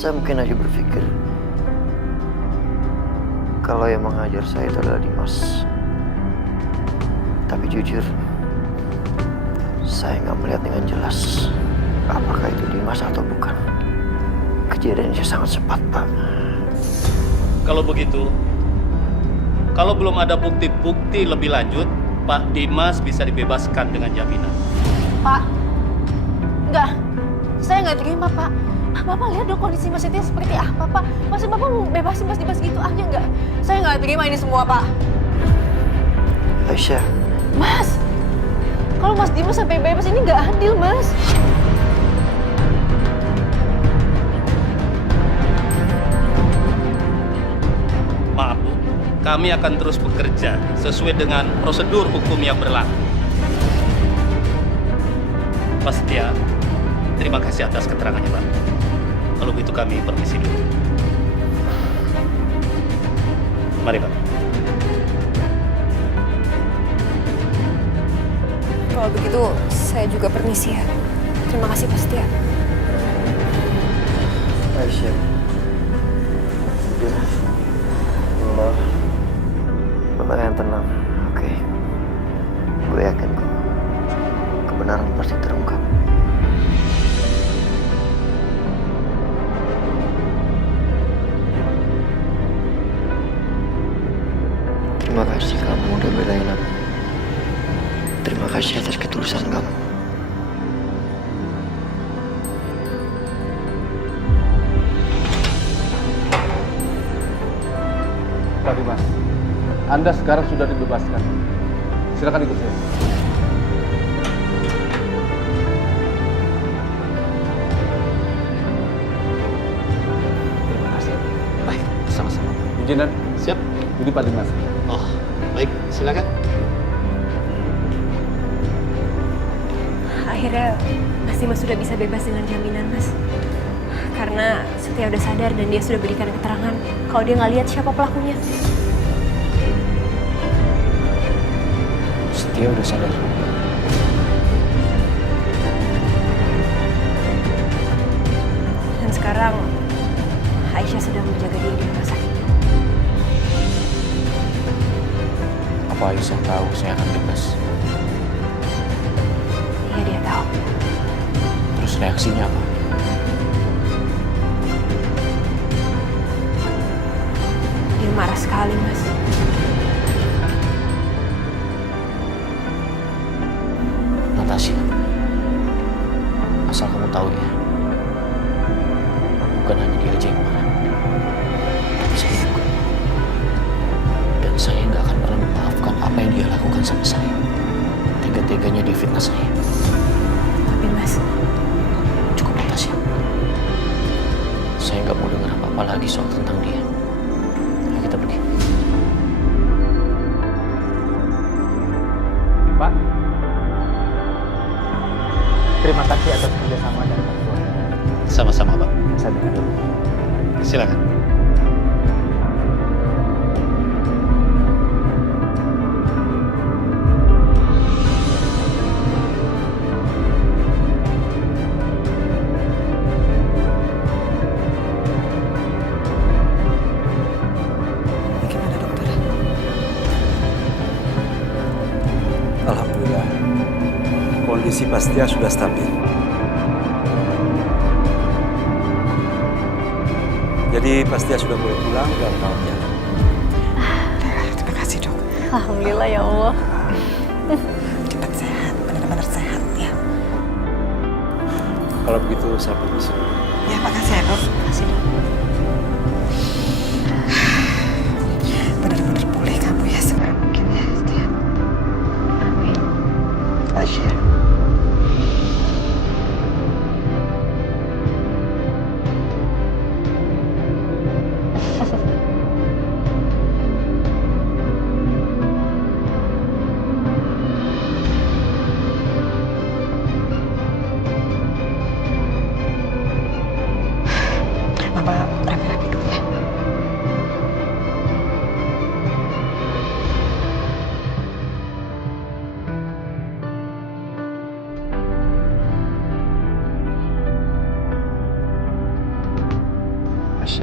Saya mungkin aja berpikir kalau yang mengajar saya itu adalah Dimas. Tapi jujur, saya nggak melihat dengan jelas apakah itu Dimas atau bukan. Kejadiannya sangat cepat, Pak. Kalau begitu, kalau belum ada bukti-bukti lebih lanjut, Pak Dimas bisa dibebaskan dengan jaminan. Pak, enggak. Saya nggak terima, Pak. Bapak lihat dong kondisi Mas Setia seperti apa, Pak. Masa Bapak mau bebasin Mas Dimas gitu aja nggak? Saya nggak terima ini semua, Pak. Aisyah. Mas, kalau Mas Dimas sampai bebas ini nggak adil, Mas. Maaf, Bu. Kami akan terus bekerja sesuai dengan prosedur hukum yang berlaku. Pak Setia, terima kasih atas keterangannya, Pak. Kalau begitu kami permisi dulu. Mari, Pak. Kalau begitu, saya juga permisi ya. Terima kasih, Pak Setia. Aisyah. Udah. Mama yang tenang, oke? Gue yakin kok. Kebenaran pasti terungkap. Terima kasih kamu udah belain aku. Terima kasih atas ketulusan kamu. Pak Dimas, Anda sekarang sudah dibebaskan. Silakan ikut saya. Terima kasih. Baik, sama-sama. Izinan, Siap. ini Pak Dimas. Oh, baik. Silakan. Akhirnya, Mas Dimas sudah bisa bebas dengan jaminan, Mas. Karena Setia udah sadar dan dia sudah berikan keterangan kalau dia nggak lihat siapa pelakunya. Setia udah sadar. Dan sekarang, Aisyah sedang menjaga dia di rumah sakit. Apa Aisyah tahu saya akan bebas? Iya, dia tahu. Terus reaksinya apa? Dia marah sekali, Mas. Natasha, asal kamu tahu ya, bukan hanya dia aja yang marah, tapi saya juga. Dan saya nggak akan pernah memaafkan apa yang dia lakukan sama saya. Tega-teganya dia fitnah saya. Tapi, Mas, Cukup, Natasha. Saya nggak mau dengar apa-apa lagi soal tentang dia. Ayo kita pergi. Pak, terima kasih atas kerjasama dan bantuan. Sama-sama, Pak. Saya dengar dulu. Silakan. Bagaimana dokter? Alhamdulillah, kondisi Pastia sudah stabil. Jadi Pastia sudah boleh pulang dan rawat jalan. Terima kasih dok. Alhamdulillah ya Allah. Cepat sehat, benar-benar sehat ya. Kalau begitu saya permisi. Ya makasih ya dok. Kasih dong. Benar-benar pulih kamu ya segera mungkin ya. Setia. Aisyah.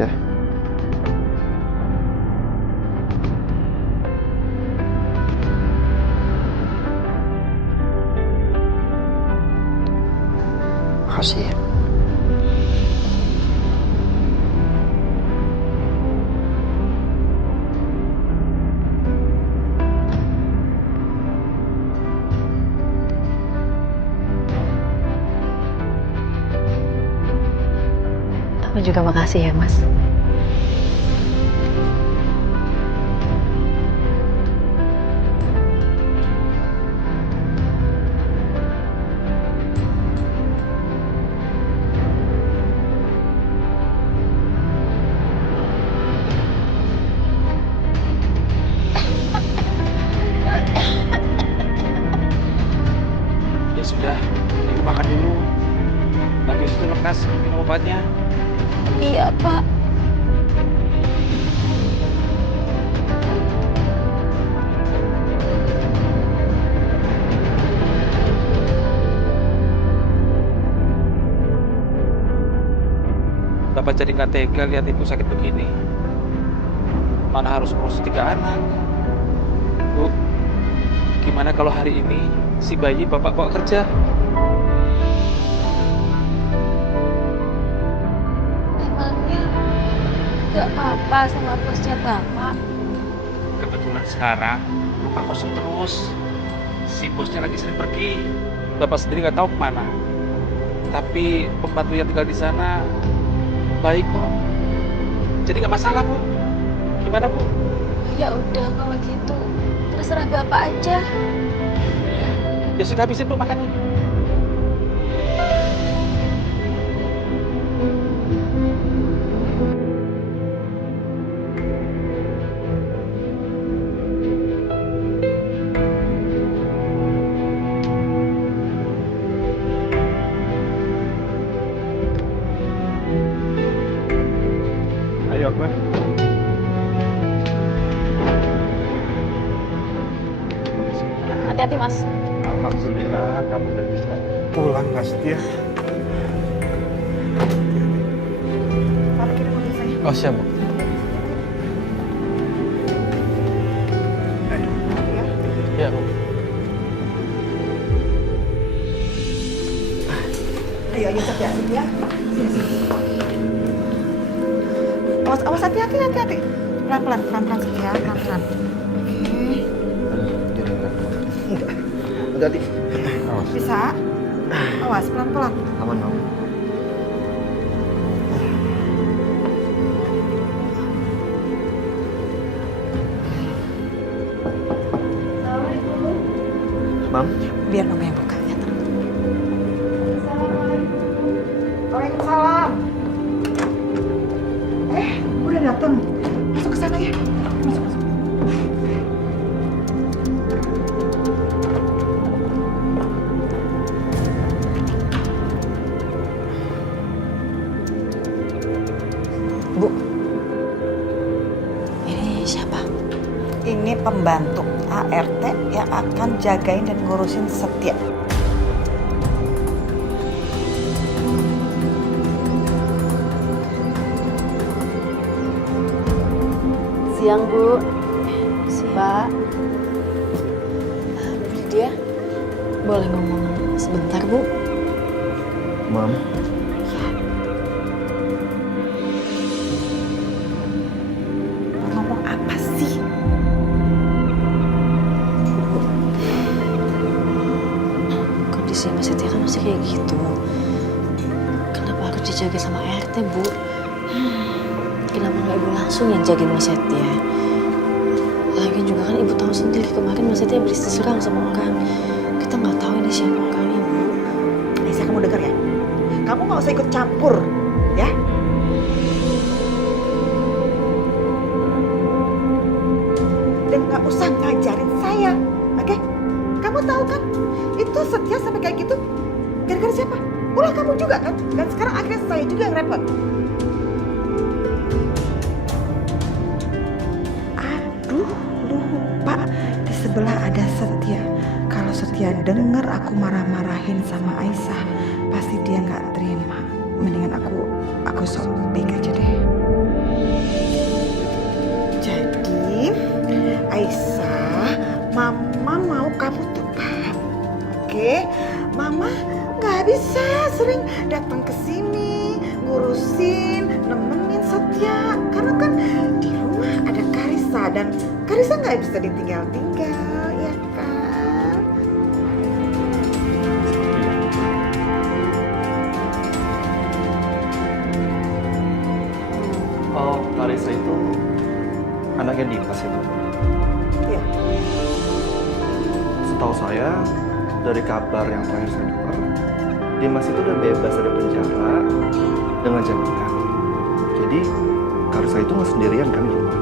ya. Makasih ya. Aku juga makasih ya, Mas. Ya sudah, ibu makan dulu. Bagus itu lekas minum obatnya. Iya, Pak. Bapak jadi nggak tega lihat ibu sakit begini. Mana harus urus 3 anak. Bu, gimana kalau hari ini si bayi bapak bawa kerja? Emangnya nggak apa-apa sama bosnya Bapak? Kebetulan sekarang bapak kosong terus. Si bosnya lagi sering pergi. Bapak sendiri nggak tahu kemana. Tapi pembantu yang tinggal di sana baik kok. Jadi nggak masalah, Bu. Gimana, Bu? Ya udah kalau gitu, terserah Bapak aja. Ya sudah, habisin Bu makannya. Ayo, Akbar. Hati-hati, Mas. Alhamdulillah kamu udah bisa pulang, Kak Setia. Oh siap Bu. Ya Bu. Ayo, Setia, ya. Awas, hati-hati. Pelan-pelan, Setia, pelan-pelan. Oke. Hati-hati. Bisa? Awas, pelan-pelan. Aman Mam. Mam. Biar Mama yang buka. Ya, Waalaikumsalam. Udah datang. Masuk ke sana ya. Masuk. Bu, ini siapa? Ini pembantu ART yang akan jagain dan ngurusin Setia. Siang, Bu. Pak. Dia boleh ngomong sebentar, Bu? Mam. Ngomong apa sih? Kondisi Mas Setia kan masih kayak gitu. Kenapa harus dijaga sama RT, Bu? Kenapa nggak Ibu langsung yang jagain Mas Setia? Lagian juga kan Ibu tahu sendiri kemarin Mas Setia habis diserang sama orang. Kita nggak tahu ini siapa orangnya, Bu. Nisa, kamu dengar ya? Kamu nggak usah ikut campur, ya? Dan nggak usah ngajarin saya, oke? Kamu tahu kan? Itu Setia sampai kayak gitu gara-gara siapa? Ulah kamu juga kan? Dan sekarang akhirnya saya juga yang repot. Aduh, lupa. Di sebelah ada Setia. Kalau Setia dengar aku marah-marahin sama Aisyah, pasti dia nggak terima. Mendingan aku sobek aja deh. bisa sering datang ke sini, ngurusin, nemenin Setia. Karena kan di rumah ada Karissa dan Karissa nggak bisa ditinggal-tinggal, ya kan? Oh, Karissa itu anaknya Dimas itu. Iya. Setahu saya, dari kabar yang terakhir saya dengar, Dimas itu udah bebas dari penjara dengan jaminan. Jadi, Karissa itu nggak sendirian kan di rumah.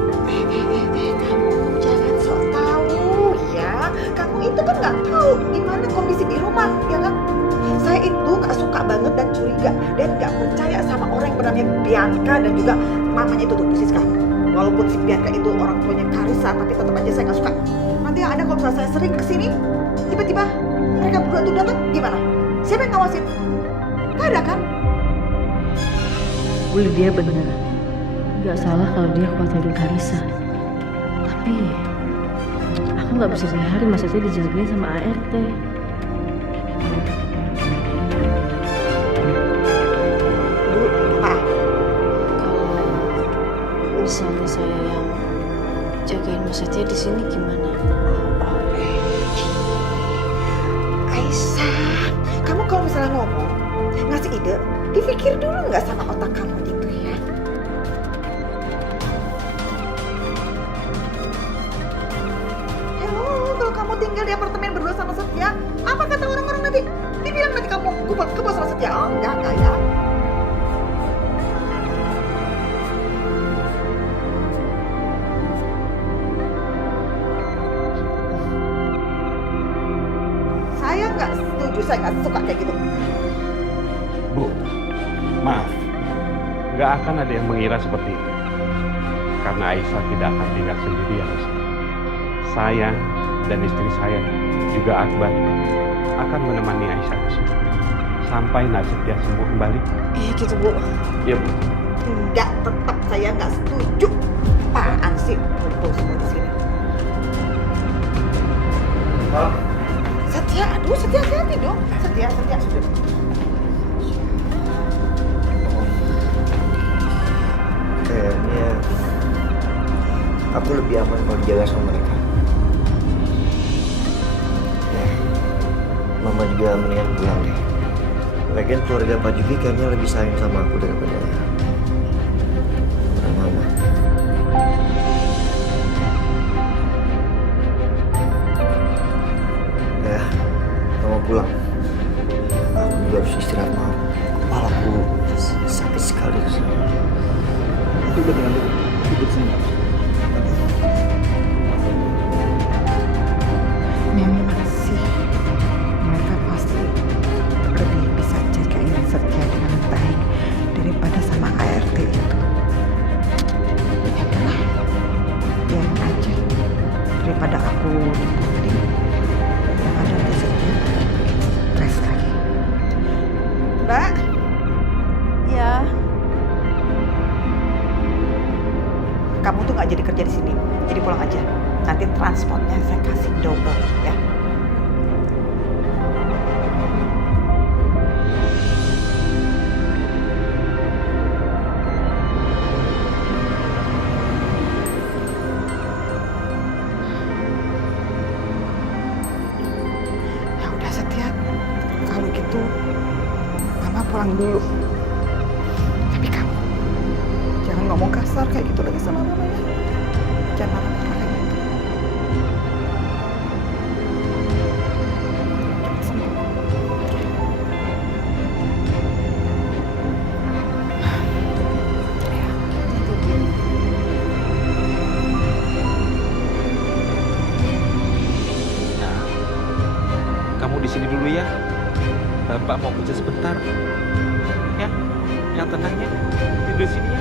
Kamu jangan sok tahu ya. Kamu itu kan nggak tahu gimana kondisi di rumah, ya kan? Saya itu nggak suka banget dan curiga dan nggak percaya sama orang yang bernama Bianca dan juga mamanya itu tuh Siska. Walaupun si Bianca itu orang tuanya Karissa, tapi tetap aja saya nggak suka. Nanti yang ada kalau misalnya saya sering kesini, tiba-tiba mereka berdua tuh datang, gimana? Siapa yang ngawasin? Nggak ada kan? Bu Lydia benar. Gak salah kalau dia khawatirin Karissa. Tapi aku nggak bisa biarin Mas Setia dijagain sama ART. Bu, apa? Kalau misalnya saya yang jagain Mas Setia di sini gimana? Aisyah, kamu kalau misalnya ngomong, ngasih ide, dipikir dulu nggak sama otak kamu gitu ya. Hello, kalau kamu tinggal di apartemen berdua sama Setia, apa kata orang-orang nanti? Dibilang nanti kamu kebos sama Setia? Oh, enggak ya. Saya nggak setuju, saya nggak suka kayak gitu. Bu, maaf. Nggak akan ada yang mengira seperti itu. Karena Aisyah tidak akan tinggal sendirian di sini. Saya dan istri saya, juga Akbar, akan menemani Aisyah ke sini. Sampai Setia sembuh kembali. Iya gitu Bu. Iya, Bu. Enggak, tetap saya nggak setuju. Apaan sih kumpul semua di sini? Setia, aduh Setia hati dong. Setia. Kayaknya aku lebih aman kalau dijaga sama mereka. Ya, Mama juga mendingan pulang deh. Lagian keluarga Pak Juki kayaknya lebih sayang sama aku daripada Mama. Ya, Mama pulang. Aku juga harus istirahat, Mama. Kepalaku sakit sekali rasanya. Coba dengan duduk sini. Memang sih mereka pasti lebih bisa jagain Setia dengan baik daripada sama ART itu. Ya udahlah, biarin aja daripada aku dipukulin. Yang ada di Setia stres lagi. Mbak, Ya, kamu tuh nggak jadi kerja di sini, jadi pulang aja. Nanti transportnya saya kasih double ya. Ya udah Setia, kalau gitu Mama pulang dulu. Tapi kamu jangan ngomong kasar kayak gitu lagi sama Mama ya. Jangan marah-marah kayak gitu. Cepat sembuh. Ya. Nah, kamu di sini dulu ya. Bapak mau kerja sebentar. Ya, yang tenangnya. Tidur di sini ya.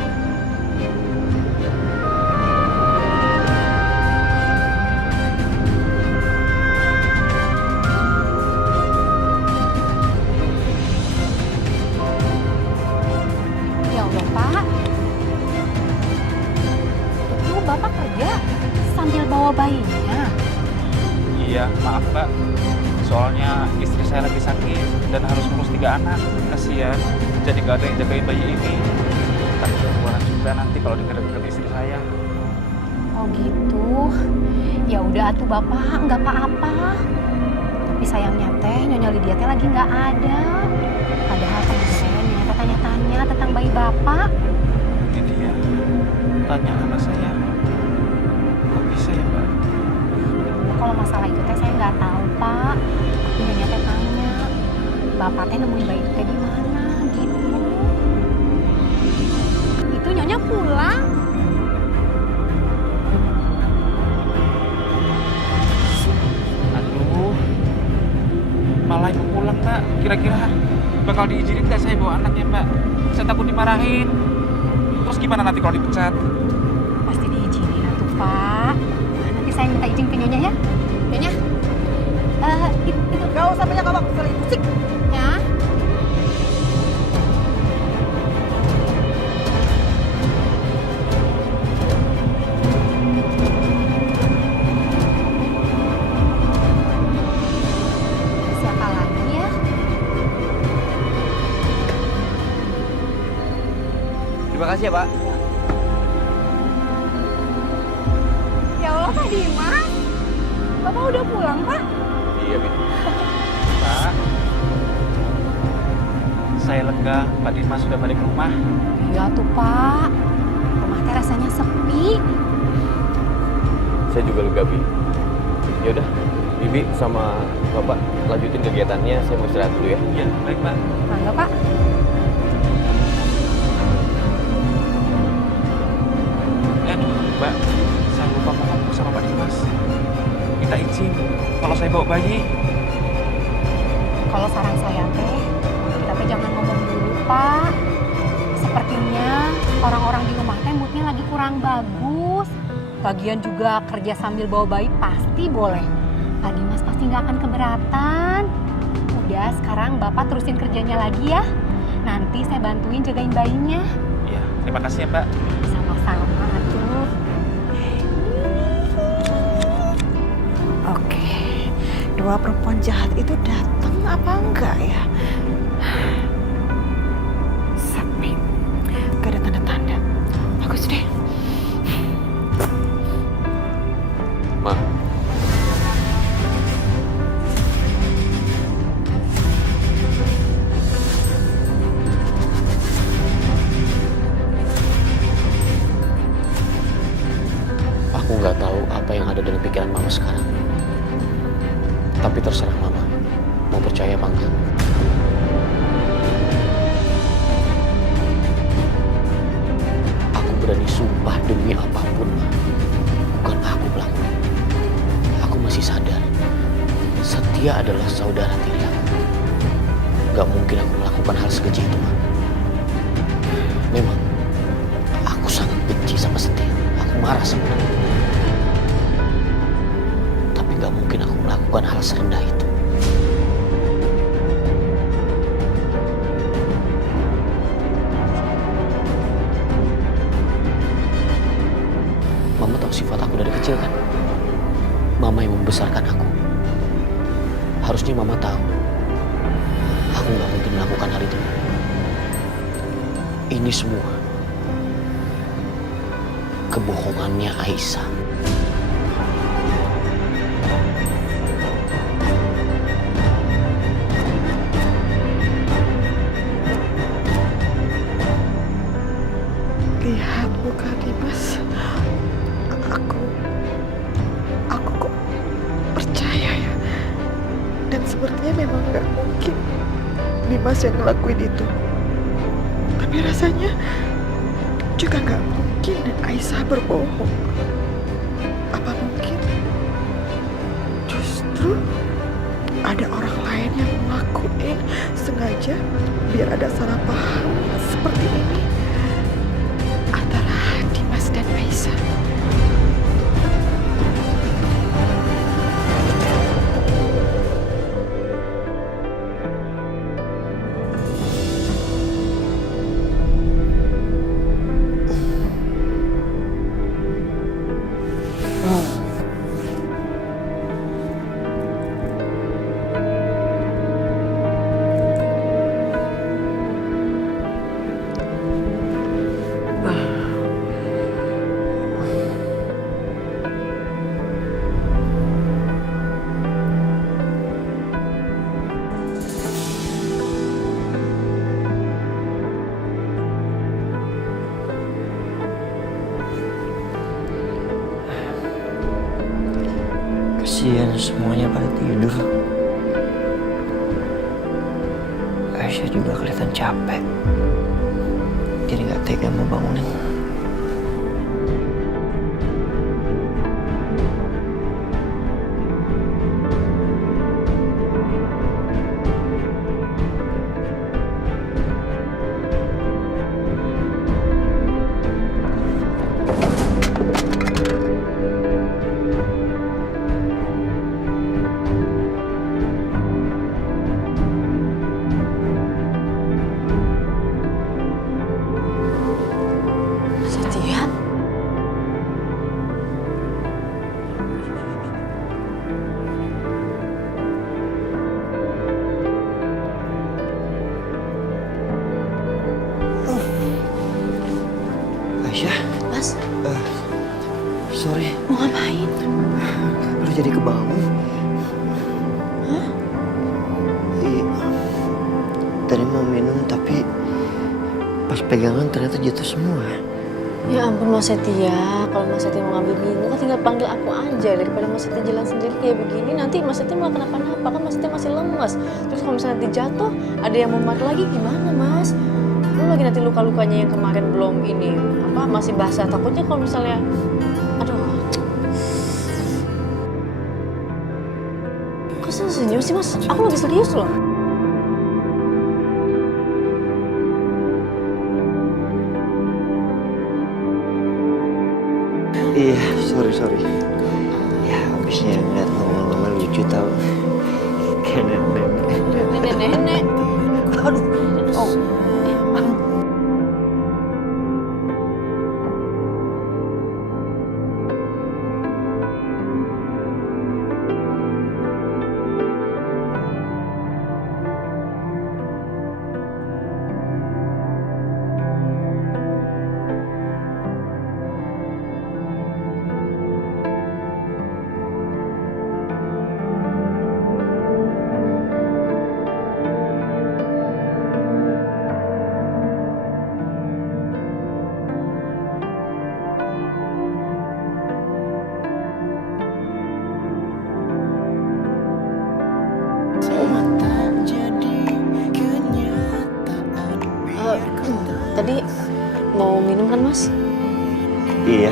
ya Allah Pak. Itu Bapak kerja sambil bawa bayinya. Iya, maaf Mbak. Soalnya istri saya saya lagi sakit dan harus ngurus 3 anak. Kasihan, jadi gak ada yang jagain bayi ini. Tak kekurangan juga nanti kalau dekat-dekat istri saya. Oh gitu. Ya udah atuh Bapak, nggak apa-apa. Tapi sayangnya teh Nyonya Lydia teh lagi nggak ada. Padahal kemarin Nyonya teh tanya-tanya tentang bayi Bapak. Ini dia, tanya anak saya. Kok bisa ya, Mbak? Kalau masalah itu teh saya nggak tahu Pak. Tapi Nyonya teh tanya, Bapak teh nemuin bayi itu teh di mana gitu. Itu Nyonya pulang. Aduh, malah ibu pulang, Mbak. Kira-kira bakal diizinin nggak saya bawa anaknya, Mbak? Saya takut dimarahin. Terus gimana nanti kalau dipecat? Pasti diizinin atuh Pak. Nanti saya minta izin ke Nyonya ya. Nyonya, itu Gak usah banyak ngomong, sering musik. ya. Siapa lagi ya? Terima kasih ya, Pak. Ya Allah Pak Dimas, Bapak udah pulang Pak? Iya, Bin. Pak, saya lega Pak Dimas sudah balik ke rumah. Iya tuh Pak, rumah teh rasanya sepi. Saya juga lega, Bi. Ya udah, Bibi sama Bapak lanjutin kegiatannya. Saya mau istirahat dulu ya. Iya, baik Pak. Mangga Pak. Aduh, Mbak, saya lupa mau ngomong sama Pak Dimas. Minta izin kalau saya bawa bayi. Kalau saran saya teh, kita teh jangan ngomong dulu Pak. Sepertinya orang-orang di rumah teh moodnya lagi kurang bagus. Bagian juga kerja sambil bawa bayi pasti boleh. Pak Dimas pasti nggak akan keberatan. Udah sekarang Bapak terusin kerjanya lagi ya. Nanti saya bantuin jagain bayinya. Iya, terima kasih ya Mbak. Sama-sama tuh. Oke, 2 perempuan jahat itu datang apa enggak ya? Sepi, gak ada tanda-tanda. Bagus deh. Ma, Aku nggak tahu apa yang ada dalam pikiran Mama sekarang. Tapi terserah Mama, mau percaya apa enggak. Aku berani sumpah demi apapun, Ma. Bukan aku pelakunya. Aku masih sadar, Setia adalah saudara tiri aku. Gak mungkin aku melakukan hal sekeji itu, Ma. Memang, aku sangat benci sama Setia. Aku marah sama dia. Tapi gak mungkin aku melakukan hal serendah itu. Mama tahu sifat aku dari kecil kan? Mama yang membesarkan aku. Harusnya Mama tahu. Aku gak mungkin melakukan hal itu. Ini semua kebohongannya Aisyah. Lihat muka Dimas. Aku kok percaya ya. Dan sepertinya memang nggak mungkin Dimas yang ngelakuin itu. Tapi rasanya juga nggak mungkin Aisyah berbohong. Apa mungkin justru ada orang lain yang ngelakuin sengaja biar ada salah paham seperti ini antara Dimas dan Aisyah. Kasihan semuanya pada tidur. Aisyah juga kelihatan capek. Jadi nggak tega mau bangunin. Setia? Aisyah, Mas, sorry, mau ngapain? lu jadi kebangun. Hah? Tadi mau minum tapi pas pegangan ternyata jatuh semua. Ya ampun Mas Setia, kalau Mas Setia mau ngambil minum kan tinggal panggil aku aja. Daripada Mas Setia jalan sendiri kayak begini, nanti Mas Setia malah kenapa-napa, kan Mas Setia masih lemas. Terus kalau misalnya nanti jatuh, ada yang mau marah lagi gimana Mas? Lu lagi nanti luka-lukanya yang kemarin belum ini, masih basah. Takutnya kalau misalnya, aduh. Kok senyum sih Mas? Aku lagi serius loh. Iya, sorry. Ya, habisnya ngeliat ngomong-ngomong lucu tau. Kayak nenek. Nenek. Aduh. Oh. Tadi mau minum kan Mas? Iya.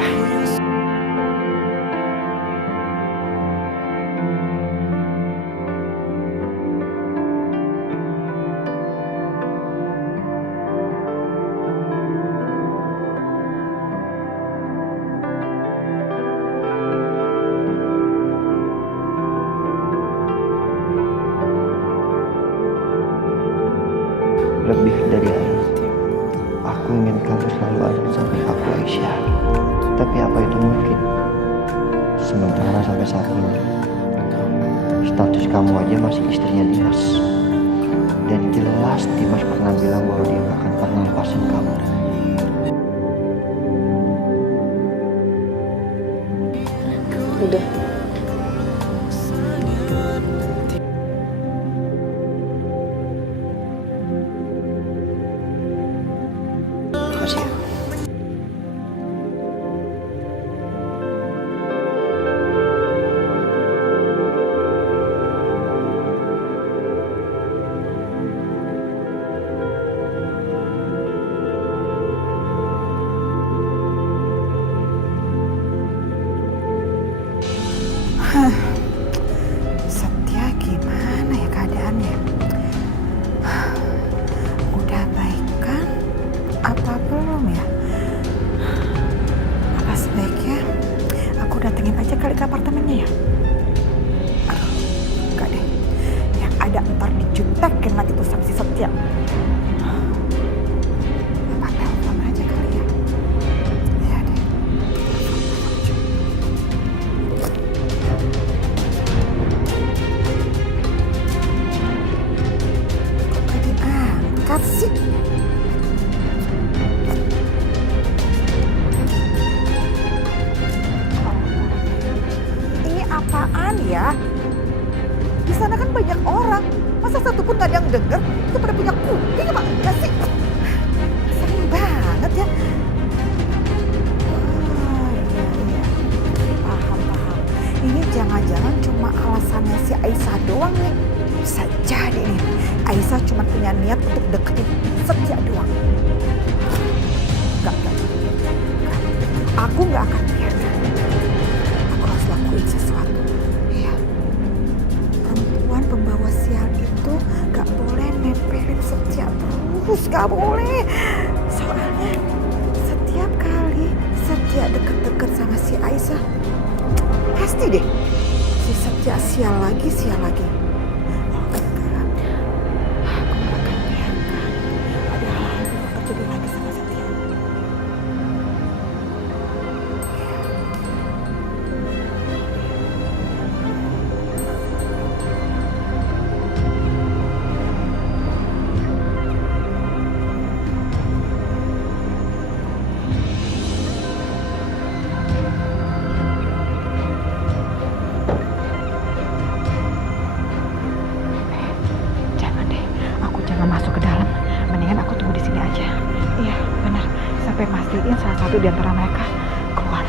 Lebih dari ayah, aku ingin kamu selalu ada di samping aku, Aisyah. Tapi apa itu mungkin? Sementara sampai saat ini, status kamu aja masih istrinya Dimas. Dan jelas Dimas pernah bilang bahwa dia gak akan pernah lepasin kamu. Udah. Makasih ya. Setia gimana ya keadaannya? Udah baik kan? Apa belum ya? Apa sebaiknya aku datengin aja kali ke apartemennya ya? Aduh, enggak deh. Yang ada ntar dijutekin lagi tuh sama si Setia. Apa telepon aja kali ya? Ya deh. Kok gak diangkat sih? Ini apaan ya? Di sana kan banyak orang. Masa satu pun gak ada yang denger? Itu pada punya kuping apa enggak sih? Sering banget ya. Oh iya. Paham. Ini Jangan-jangan cuma alasannya si Aisyah doang nih. Bisa jadi nih, Aisyah cuma punya niat untuk deketin Setia doang. Enggak. Aku nggak akan biarkan. Aku harus lakuin sesuatu. Iya. Perempuan pembawa sial itu nggak boleh nempelin Setia terus, nggak boleh. Soalnya setiap kali Setia deket-deket sama si Aisyah, pasti deh si Setia sial lagi. Oh enggak, aku nggak akan biarkan ada hal yang terjadi lagi sama Setia. Jangan deh, aku jangan masuk ke dalam. Mendingan aku tunggu di sini aja. Iya, benar. Sampai mastiin salah satu di antara mereka keluar.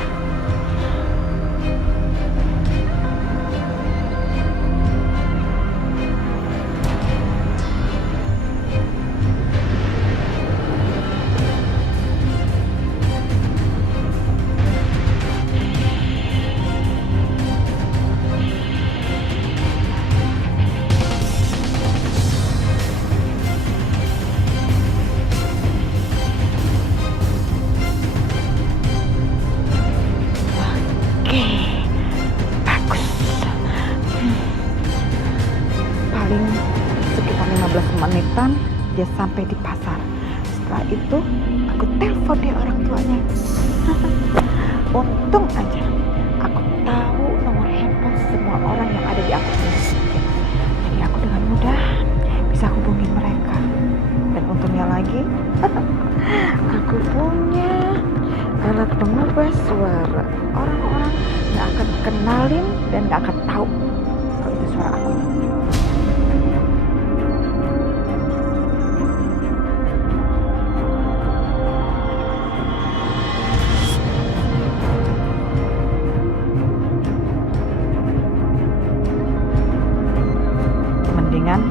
Oke, bagus. Paling sekitar 15 menitan dia sampai di pasar. Setelah itu aku telepon dia orang tuanya. Untung aja aku tahu nomor handphone semua orang yang ada di akunnya. Jadi aku dengan mudah bisa hubungin mereka. Dan untungnya lagi, aku punya alat pengubah suara. Orang-orang nggak akan kenalin dan nggak akan tahu kalau itu suara aku. Mendingan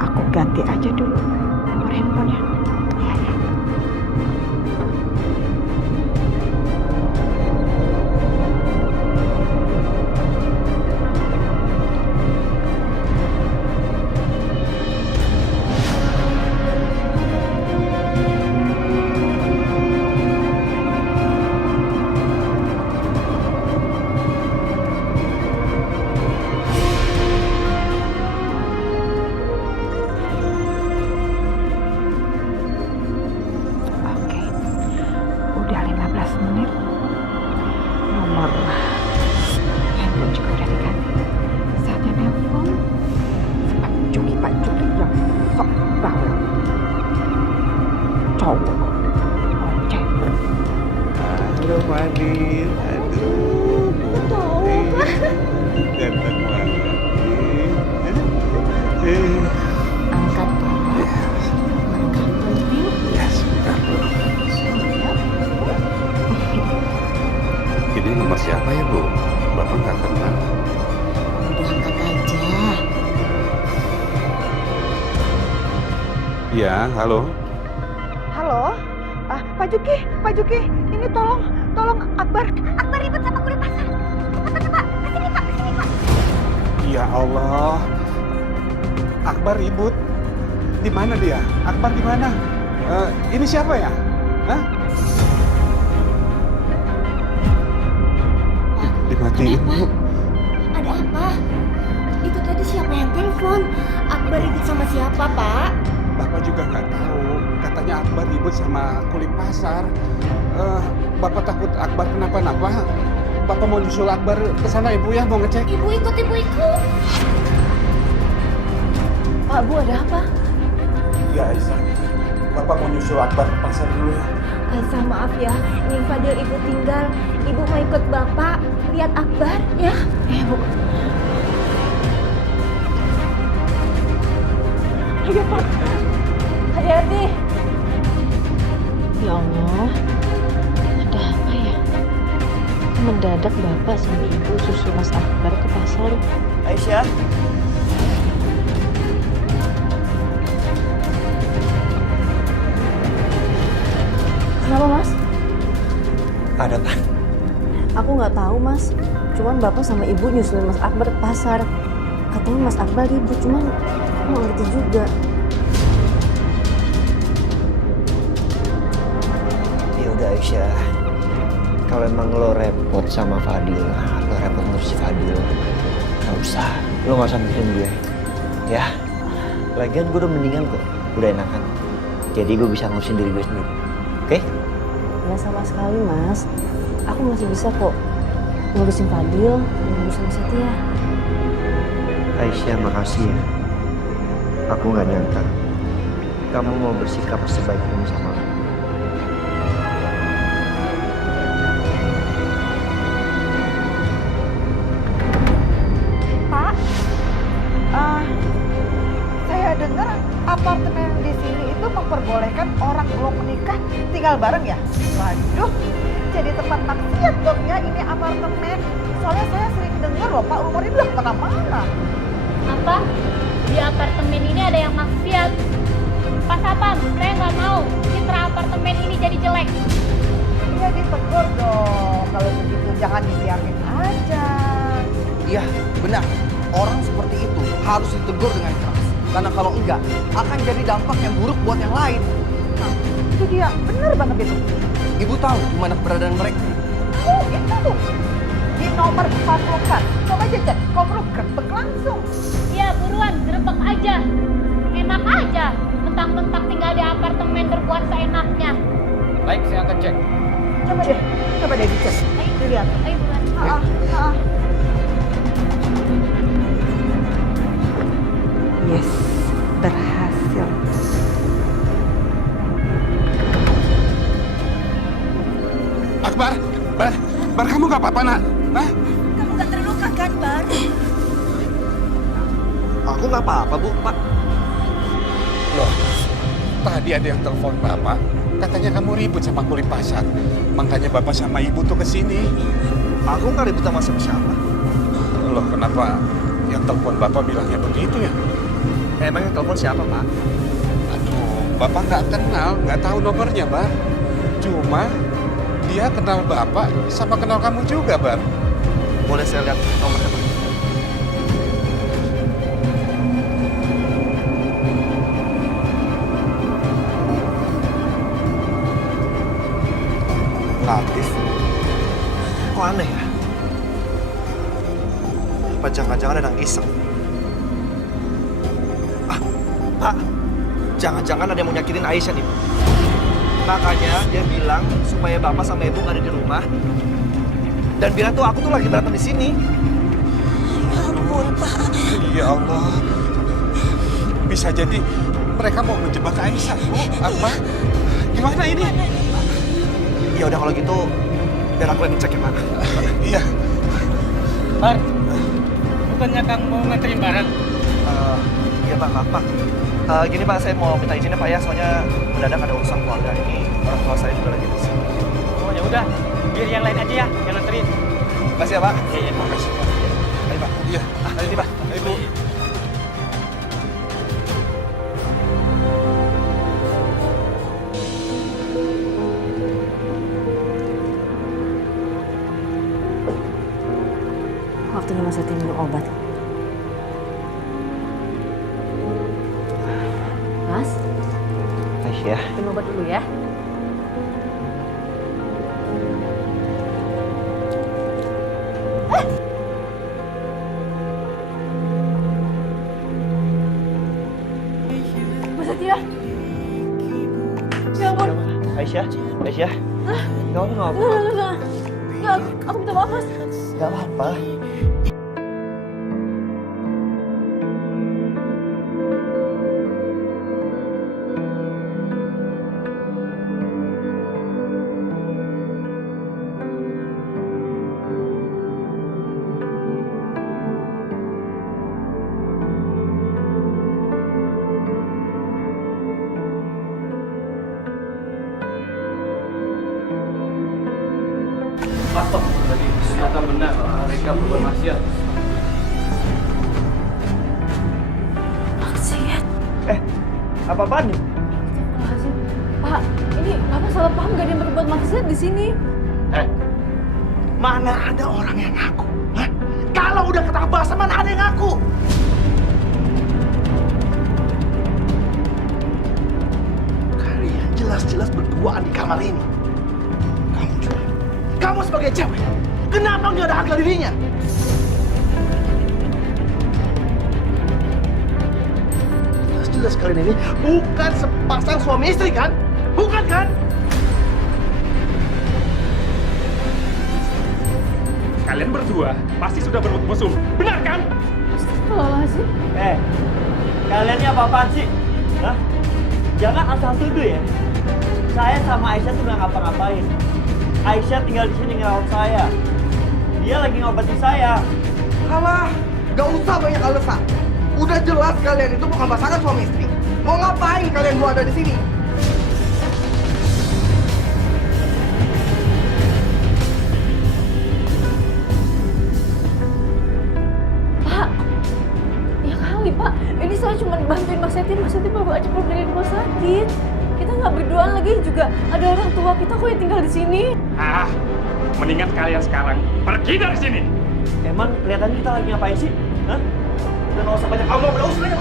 aku ganti aja dulu nomor handphonenya. Oke, udah 15 menit. Nomor handphone juga udah diganti. Saatnya nelpon Pak Juki yang sok bawel. Cowok. Ojek. Halo Fadil, aduh. Tahu Pak. Ganteng banget. Angkat dong. Angkat penting. Ya sebentar Bu. Ini nomor siapa ya Bu? Bapak nggak kenal. Udah angkat aja. Iya, halo. Halo, Pak Juki, ini tolong Akbar ribet sama kulit pasar. Cepat, kesini Pak. Ya Allah, Akbar ribut. Di mana dia? Akbar di mana? Ini siapa ya? Hah? Dimatiin Bu. Ada apa? Itu tadi siapa yang telepon? Akbar ribut sama siapa, Pak? Bapak juga nggak tahu. Katanya Akbar ribut sama kulit pasar. Bapak takut Akbar kenapa-napa. Bapak mau nyusul Akbar ke sana Ibu ya, mau ngecek. Ibu ikut. Pak, Bu, ada apa? Ya Aisyah, Bapak mau nyusul Akbar ke pasar dulu ya. Aisyah, maaf ya. Ini Fadil Ibu tinggal. Ibu mau ikut Bapak lihat Akbar, ya? Bu. Ayo, Pak. Hati-hati. Ya Allah, ada apa ya? Mendadak Bapak sama Ibu susul Mas Akbar Aisyah. Kenapa mas? Ada apa? Aku nggak tahu mas. Cuman bapak sama ibu nyusulin mas Akbar ke pasar. Katanya mas Akbar ribut, cuman aku nggak ngerti juga. Ya udah Aisyah, kalau emang lo repot sama Fadil, lo repot ngurus Fadil, nggak usah. Lo nggak usah mikirin dia, ya. Lagian gue udah mendingan kok, udah enakan. Jadi gue bisa ngurusin diri gue sendiri, oke? Nggak sama sekali mas. Aku masih bisa kok ngurusin Fadil, ngurusin Setia. Aisyah, makasih ya. Aku nggak nyangka kamu mau bersikap sebaik ini sama aku. Pak, saya dengar apartemen di sini itu memperbolehkan orang belum menikah tinggal bareng ya? Waduh, jadi tempat maksiat dong ya ini apartemen. Soalnya saya sering dengar loh Pak, rumor ini udah kemana-mana. Apa? Di apartemen ini ada yang maksiat. Pak Sapam, saya nggak mau citra apartemen ini jadi jelek. Ya ditegur dong, kalau begitu jangan dibiarin aja. Iya, benar. Orang seperti itu harus ditegur dengan keras. Karena kalau enggak, akan jadi dampak yang buruk buat yang lain. Nah, itu dia, benar banget itu. Ibu tahu di mana keberadaan mereka? Oh, itu tuh. Di nomor 44. Coba aja cek, kobro gerbek langsung. Ya buruan, gerebek aja. Enak aja, mentang-mentang tinggal di apartemen berbuat seenaknya. Baik, saya akan cek. Coba deh dicek. Dilihat. Ayo buruan. Yes, berhasil. Akbar, Bar kamu nggak apa-apa nak? Hah? Kamu gak terluka kan, Bar? Aku nggak apa-apa, Bu. Pak. Loh, tadi ada yang telepon Bapak. Katanya kamu ribut sama kulit pasar. Makanya Bapak sama Ibu tuh kesini. Aku nggak ribut sama siapa. Loh, kenapa yang telepon Bapak bilangnya begitu ya? Emang yang telepon siapa, Pak? Aduh, Bapak nggak kenal, nggak tahu nomornya, Bar. Cuma dia kenal Bapak sama kenal kamu juga, Bar. Boleh saya lihat nomornya, Pak? Aktif. Kok aneh ya? Apa jangan-jangan ada yang iseng? Pak, jangan-jangan ada yang mau nyakitin Aisyah nih. Makanya dia bilang supaya Bapak sama Ibu nggak ada di rumah. Dan bilang tuh aku tuh lagi berantem di sini. Ya ampun, Pak. Ya Allah. Bisa jadi mereka mau menjebak Aisyah, Bu. Apa? Gimana ini? Ya udah kalau gitu biar aku yang ngecek ya, Pak. Iya. Bar, bukannya Kang mau nganterin barang? Iya Pak, maaf Pak. Gini Pak, saya mau minta izinnya Pak ya, soalnya mendadak ada urusan keluarga ini. Orang tua saya juga lagi di sini. Oh ya udah, biar yang lain aja ya yang nganterin. Makasih ya Pak. Iya, makasih. Ayo Pak. Iya. Ayo nih Pak. Ayo, Bu. Waktunya Mas Setia minum obat. Mas, Aisyah. minum obat dulu ya. Mas Setia. Ya ampun. Aisyah, Aisyah. Kamu nggak apa? Enggak, aku minta maaf Mas. Gak apa-apa. Ternyata benar mereka Apa-apaan nih? Astagfirullahaladzim. Pak, ini Bapak salah paham gak ada yang berbuat maksiat di sini? Mana ada orang yang ngaku? Hah? Kalau udah ketabasan mana ada yang ngaku? Kalian jelas-jelas berduaan di kamar ini. Kamu juga. Kamu sebagai cewek, kenapa nggak ada harga dirinya? Jelas-jelas kalian ini bukan sepasang suami istri kan? Bukan kan? Kalian berdua pasti sudah berbuat mesum. Benar kan? Astagfirullahaladzim. Kalian ini apa-apaan sih? Hah? Jangan asal tuduh ya. Saya sama Aisyah tuh nggak ngapa-ngapain. Aisyah tinggal di sini ngerawat saya. Dia lagi ngobatin saya. Halah, gak usah banyak alasan. Udah jelas kalian itu bukan pasangan suami istri. Mau ngapain kalian berdua ada di sini? Pak, ya kali Pak. Ini saya cuma bantuin Mas Yati bawa aja pulang dari rumah sakit. Kita nggak berduaan lagi juga. Ada orang tua kita kok yang tinggal di sini. Mendingan kalian sekarang pergi dari sini. Emang kelihatannya kita lagi ngapain sih? Hah? Udah gak usah banyak ngomong, udah usah banyak.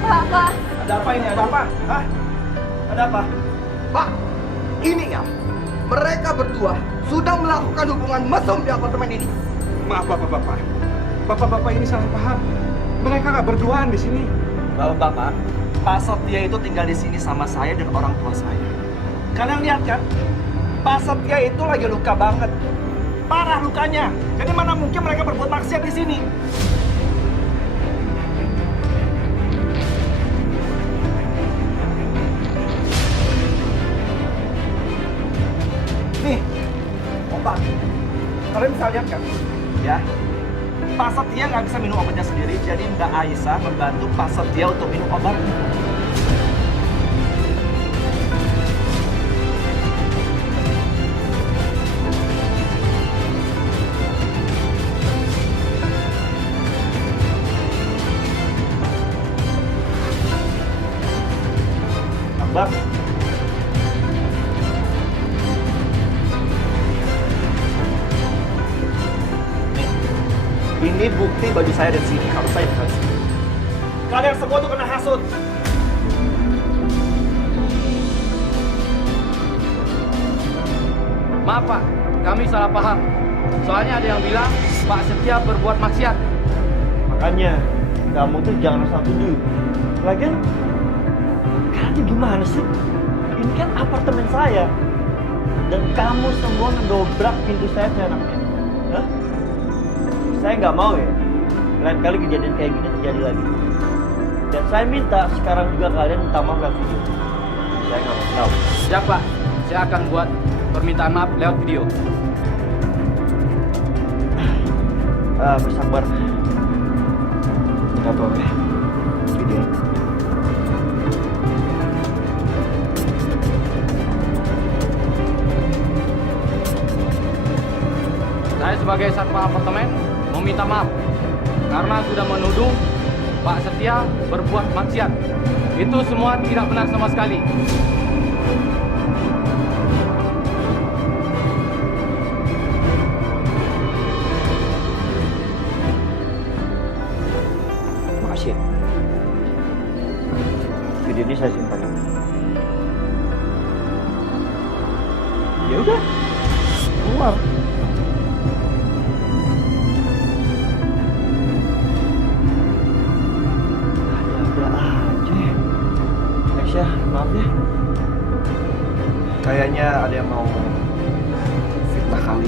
Pak. Ada apa ini? Ada apa? Hah? Ada apa? Pak, ini ya. Mereka berdua sudah melakukan hubungan mesum di apartemen ini. Maaf bapak-bapak. Bapak-bapak ini salah paham. Mereka nggak berduaan di sini. Bapak, Pak Setia itu tinggal di sini sama saya dan orang tua saya. Kalian lihat kan? Pak Setia itu lagi luka banget. Parah lukanya. Jadi mana mungkin mereka berbuat maksiat di sini? Nih, obat. Kalian bisa lihat kan? Ya. Pak Setia nggak bisa minum obatnya sendiri, jadi Mbak Aisyah membantu Pak Setia untuk minum obatnya. Bang, ini bukti baju saya di sini kalau saya tinggal di sini. Kalian semua tuh kena hasut. Maaf Pak, kami salah paham. Soalnya ada yang bilang Pak Setia berbuat maksiat. Makanya kamu tuh jangan asal tuduh. Lagian kalian tuh gimana sih? Ini kan apartemen saya. Dan kamu semua ngedobrak pintu saya seenaknya. Hah? Saya nggak mau ya. Lain kali kejadian kayak gini terjadi lagi. Dan saya minta sekarang juga kalian minta maaf lewat video. Saya nggak mau tahu. Siap Pak, saya akan buat permintaan maaf lewat video. Bersabar. Minta tolong ya. Video. Saya sebagai satpam apartemen meminta maaf karena sudah menuduh Pak Setia berbuat maksiat. Itu semua tidak benar sama sekali. Makasih. Video ini saya simpan. Ya udah, keluar. Aisyah, maaf ya. Kayaknya ada yang mau fitnah kali.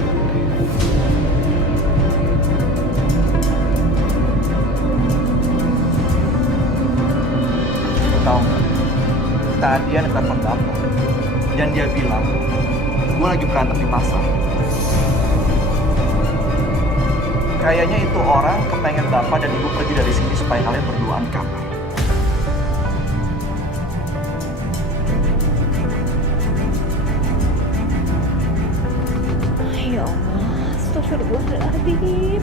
Lo tau nggak? Tadi ada telepon bapak dan dia bilang gue lagi berantem di pasar. Kayaknya itu orang kepengen bapak dan ibu pergi dari sini supaya kalian berduaan di kamar. Ya Allah, astagfirullahaladzim.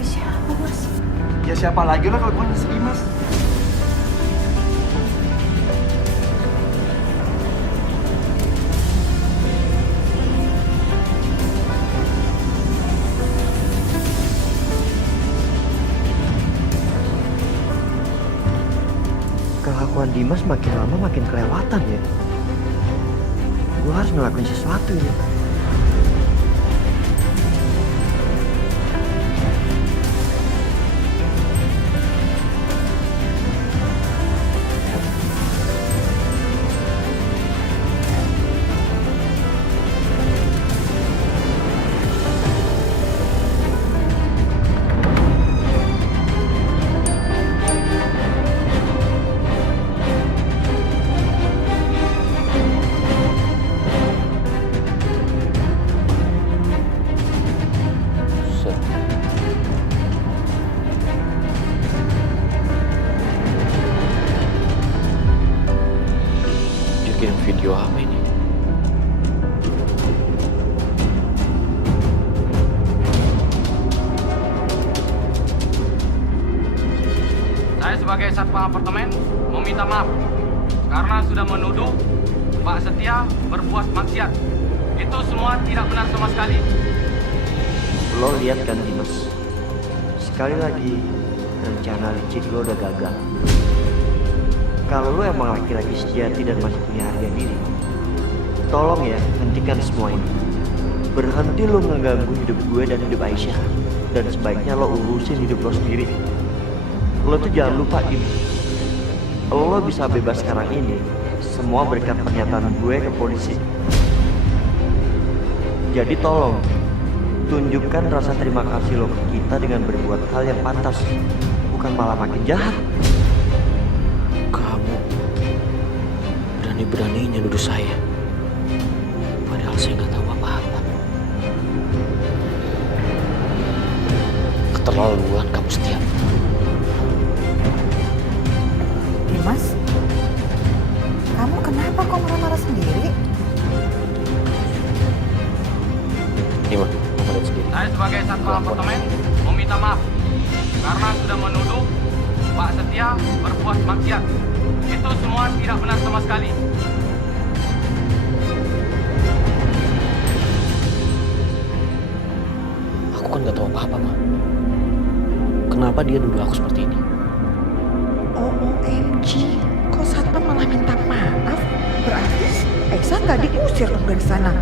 Siapa Mas? Ya siapa lagi lah kalau bukan si Dimas. kelakuan Dimas makin lama makin kelewatan ya. Gue harus ngelakuin sesuatu ini. Dia kirim video apa ini? Saya sebagai satpam apartemen meminta maaf karena sudah menuduh Pak Setia berbuat maksiat. Itu semua tidak benar sama sekali. Lo lihat kan Dimas, sekali lagi rencana licik lo udah gagal. Kalau lo emang laki-laki sejati dan masih punya harga diri, tolong ya hentikan semua ini. Berhenti lo ngeganggu hidup gue dan hidup Aisyah. Dan sebaiknya lo urusin hidup lo sendiri. Lo tuh jangan lupa Dim, lo bisa bebas sekarang ini semua berkat pernyataan gue ke polisi. Jadi tolong tunjukkan rasa terima kasih lo ke kita dengan berbuat hal yang pantas, bukan malah makin jahat. Kamu berani-beraninya nuduh saya, padahal saya nggak tahu apa-apa. Keterlaluan kamu Setia. Dimas, kamu kenapa kok marah-marah sendiri? Nih, kamu lihat sendiri. Saya sebagai satpam apartemen meminta maaf karena sudah menuduh Pak Setia berbuat maksiat. Itu semua tidak benar sama sekali. Aku kan nggak tahu apa-apa, Ma. Kenapa dia nuduh aku seperti ini? OMG, kok satpam malah minta maaf? Berarti Aisyah nggak diusir dong dari sana.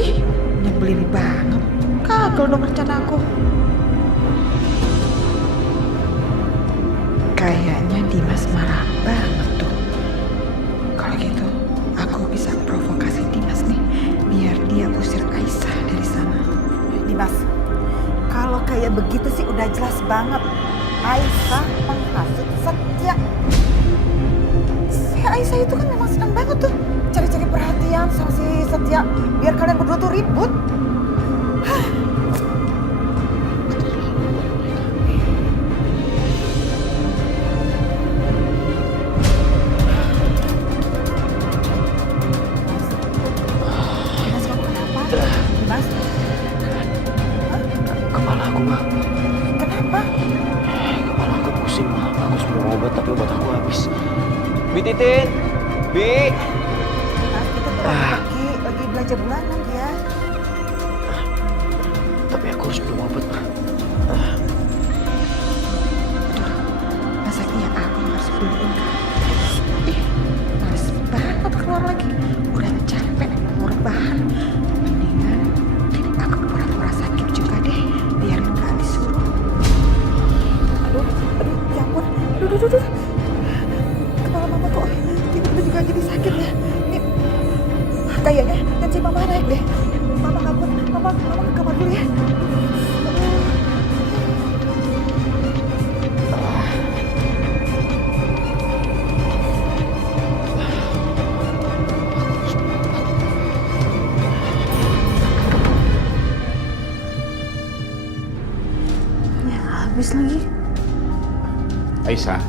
Ih, nyebelin banget. Gagal dong rencana aku. Kayaknya Dimas marah banget tuh. Kalau gitu, aku bisa provokasi Dimas nih, biar dia usir Aisyah dari sana. Dimas, kalau kayak begitu sih udah jelas banget. Aisyah menghasut Setia. Si Aisyah itu kan memang senang banget tuh cari-cari perhatian sama si Setia, biar kalian berdua tuh ribut. Kepala aku, Ma. Kenapa? Kepala aku pusing, Ma. Aku harus minum obat, tapi obat aku habis. Bi Titin! Bi! Mas, kita tuh lagi belanja bulanan ya. Tapi aku harus minum obat, Ma. Masa iya aku harus beliin kamu? Ih, males banget keluar lagi. Udah capek mau rebahan. Mendingan aku pura-pura sakit juga deh, biar nggak disuruh. Aduh, ya ampun. Aduh. Kepala mama kok tiba-tiba juga jadi sakit ya. Ini kayaknya tensi mama naik deh. Mama kabur, mama ke kamar dulu ya. Habis lagi. Aisyah,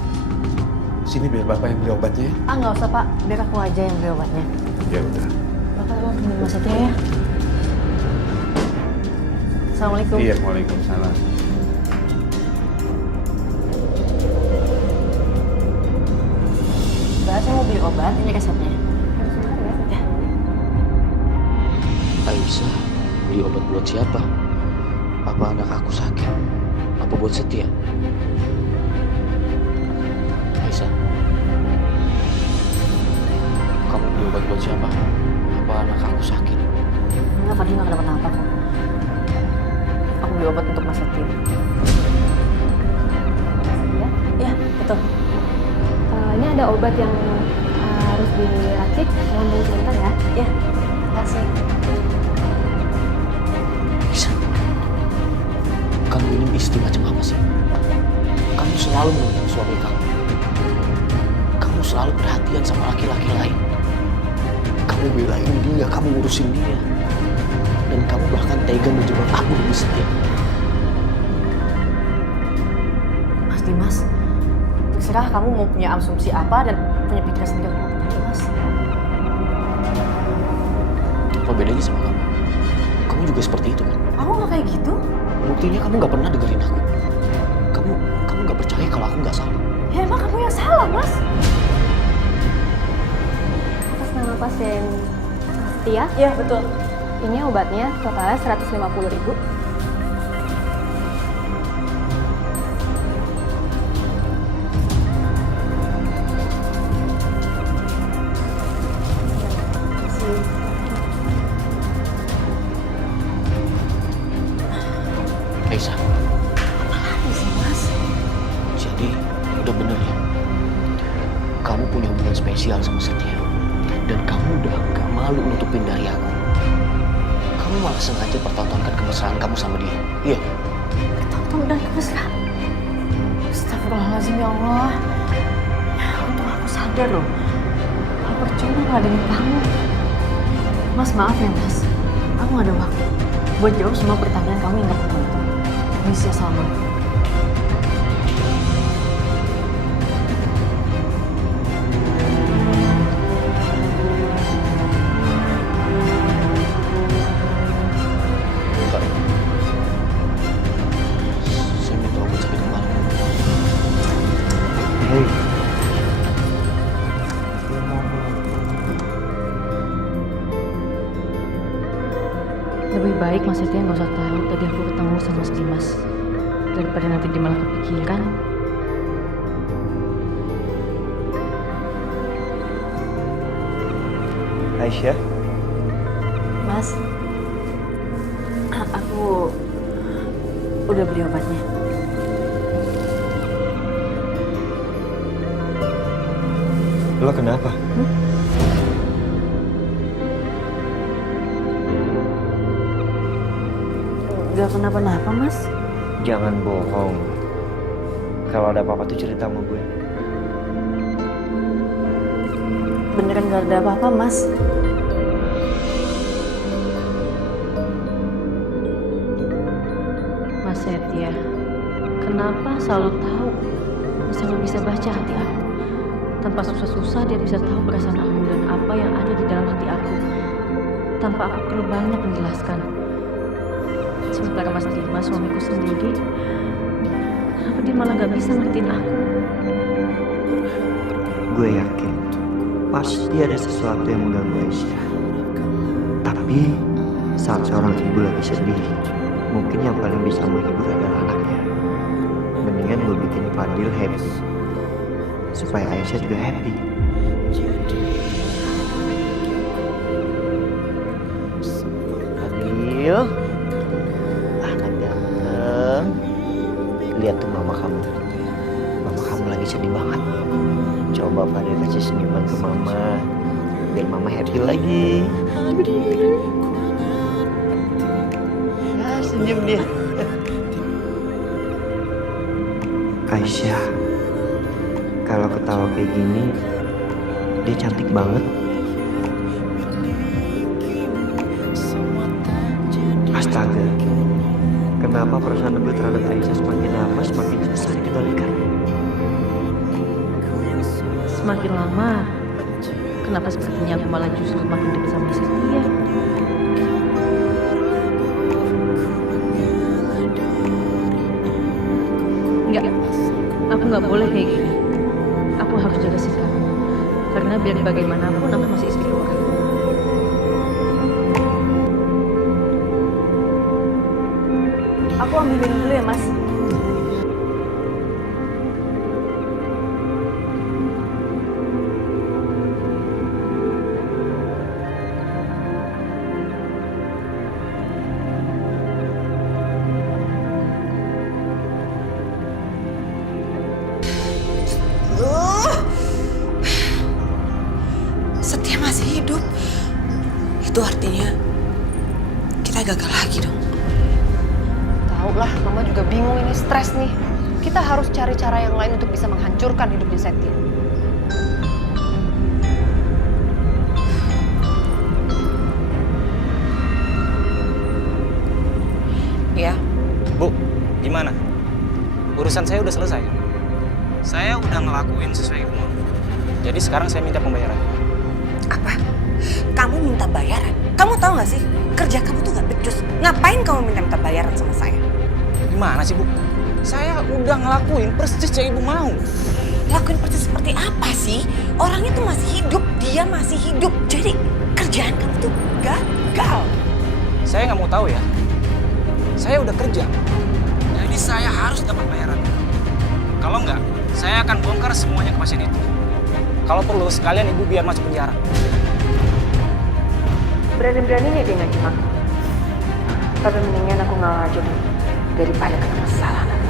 sini biar bapak yang beli obatnya ya. Ah, nggak usah Pak, biar aku aja yang beli obatnya. Ya udah. Bapak mau temenin Mas Setia ya. Assalamualaikum. Iya, waalaikumsalam. Mbak, saya mau beli obat, ini resepnya. Ya. Aisyah, beli obat buat siapa? Apa anak aku sakit? Apa buat Setia? Aisyah, Beli obat buat siapa? Apa anak aku sakit? Enggak, Fadil nggak kenapa-napa kok. Aku beli obat untuk Mas Setia. Ya? Iya, betul. Ini ada obat yang harus diracik. Mohon tunggu sebentar ya. Ya, makasih. Bisa. Kamu ini istri macam apa sih? Kamu selalu mendukung suami kamu. Kamu selalu perhatian sama laki-laki lain. Kamu belain dia, kamu ngurusin dia. Dan kamu bahkan tega menjebak aku demi Setia. Mas Dimas, terserah kamu mau punya asumsi apa dan punya pikiran sendiri apa, Mas. Apa bedanya sama kamu? Kamu juga seperti itu kan? Aku nggak kayak gitu. Buktinya kamu nggak pernah dengerin aku. Kamu nggak percaya kalau aku nggak salah. Ya emang kamu yang salah, Mas. Atas nama pasien Setia. Iya, betul. Ini obatnya totalnya 150.000. Aisyah, Apa sih, Mas? jadi udah bener ya. Kamu punya hubungan spesial sama Setia. Dan kamu udah gak malu nutupin dari aku. Kamu malah sengaja pertontonkan kemesraan kamu sama dia. Iya. Tonton dan kemesraan. Astagfirullahaladzim, ya Allah. Ya, untung aku sadar loh. Kalau percuma gak ada yang kamu. Mas, maaf ya, Mas. Aku gak ada waktu buat jawab semua pertanyaan kamu yang gak penting itu. Misi sama. Bentar ya. Saya minta obat sakit kepala. Hei, Lebih baik Mas Setia nggak usah tahu tadi aku ketemu sama Mas Dimas. Daripada nanti dia malah kepikiran. Aisyah, Mas, aku udah beli obatnya. lo kenapa? Gak kenapa-napa, Mas. Jangan bohong. Kalau ada apa-apa tuh cerita sama gue. Beneran gak ada apa-apa, Mas. Mas Setia, kenapa selalu tahu? Nggak bisa baca hati aku. Tanpa susah-susah dia bisa tahu perasaan aku dan apa yang ada di dalam hati aku. Tanpa aku perlu banyak menjelaskan. Sementara Mas Dimas, suamiku sendiri, kenapa dia malah gak bisa ngertiin aku? Gue yakin pasti ada sesuatu yang mengganggu Aisyah. Tapi saat seorang ibu lagi sedih, mungkin yang paling bisa menghibur adalah anaknya. Mendingan gue bikin Fadil happy, supaya Aisyah juga happy. Fadil, anak ganteng. Lihat tuh mama kamu. Mama kamu lagi sedih banget. Coba Fadil kasih senyuman ke mama, biar mama happy lagi. Ya, senyum dia. Aisyah, kalau ketawa kayak gini, dia cantik banget. Astaga, kenapa perasaan gue terhadap Aisyah semakin lama semakin susah dikendalikan? Semakin lama, kenapa sepertinya aku malah justru makin dekat sama Setia? Enggak, aku nggak boleh kayak gini. Aku harus jaga sikap. Karena biar bagaimanapun aku masih istri orang. Aku ambil minum dulu ya, Mas. stres nih. Kita harus cari cara yang lain untuk bisa menghancurkan hidupnya Setia. Iya, Bu, gimana? Urusan saya udah selesai. Saya udah ngelakuin sesuai Ibu mau. Jadi sekarang saya minta pembayaran. Apa? Kamu minta bayaran? Kamu tahu nggak sih, kerja kamu tuh nggak becus. Ngapain kamu minta bayaran sama saya? Gimana sih, Bu? Saya udah ngelakuin persis yang Ibu mau. Lakuin persis seperti apa sih? Orangnya tuh masih hidup, dia masih hidup. Jadi kerjaan kamu tuh gagal. Saya nggak mau tahu ya. Saya udah kerja. Jadi saya harus dapat bayaran. Kalau enggak, saya akan bongkar semuanya ke pasien itu. Kalau perlu, sekalian Ibu biar masuk penjara. Berani-beraninya dia ngaji aku. Tapi mendingan aku ngalah aja dulu daripada kena masalah nanti.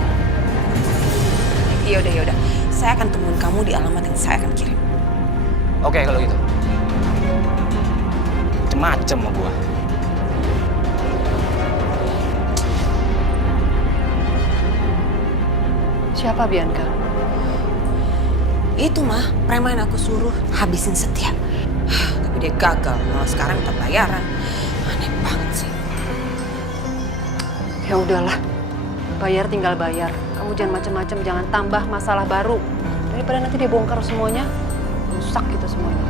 Yaudah. Saya akan temuin kamu di alamat yang saya akan kirim. Oke, kalau gitu. Macem-macem sama gua. Siapa Bianca? Itu mah preman aku suruh habisin Setia. Tapi dia gagal, malah sekarang minta bayaran. Aneh banget sih. Ya udahlah, bayar tinggal bayar. Kamu jangan macam-macam, jangan tambah masalah baru. Daripada nanti dia bongkar semuanya, rusak gitu semuanya.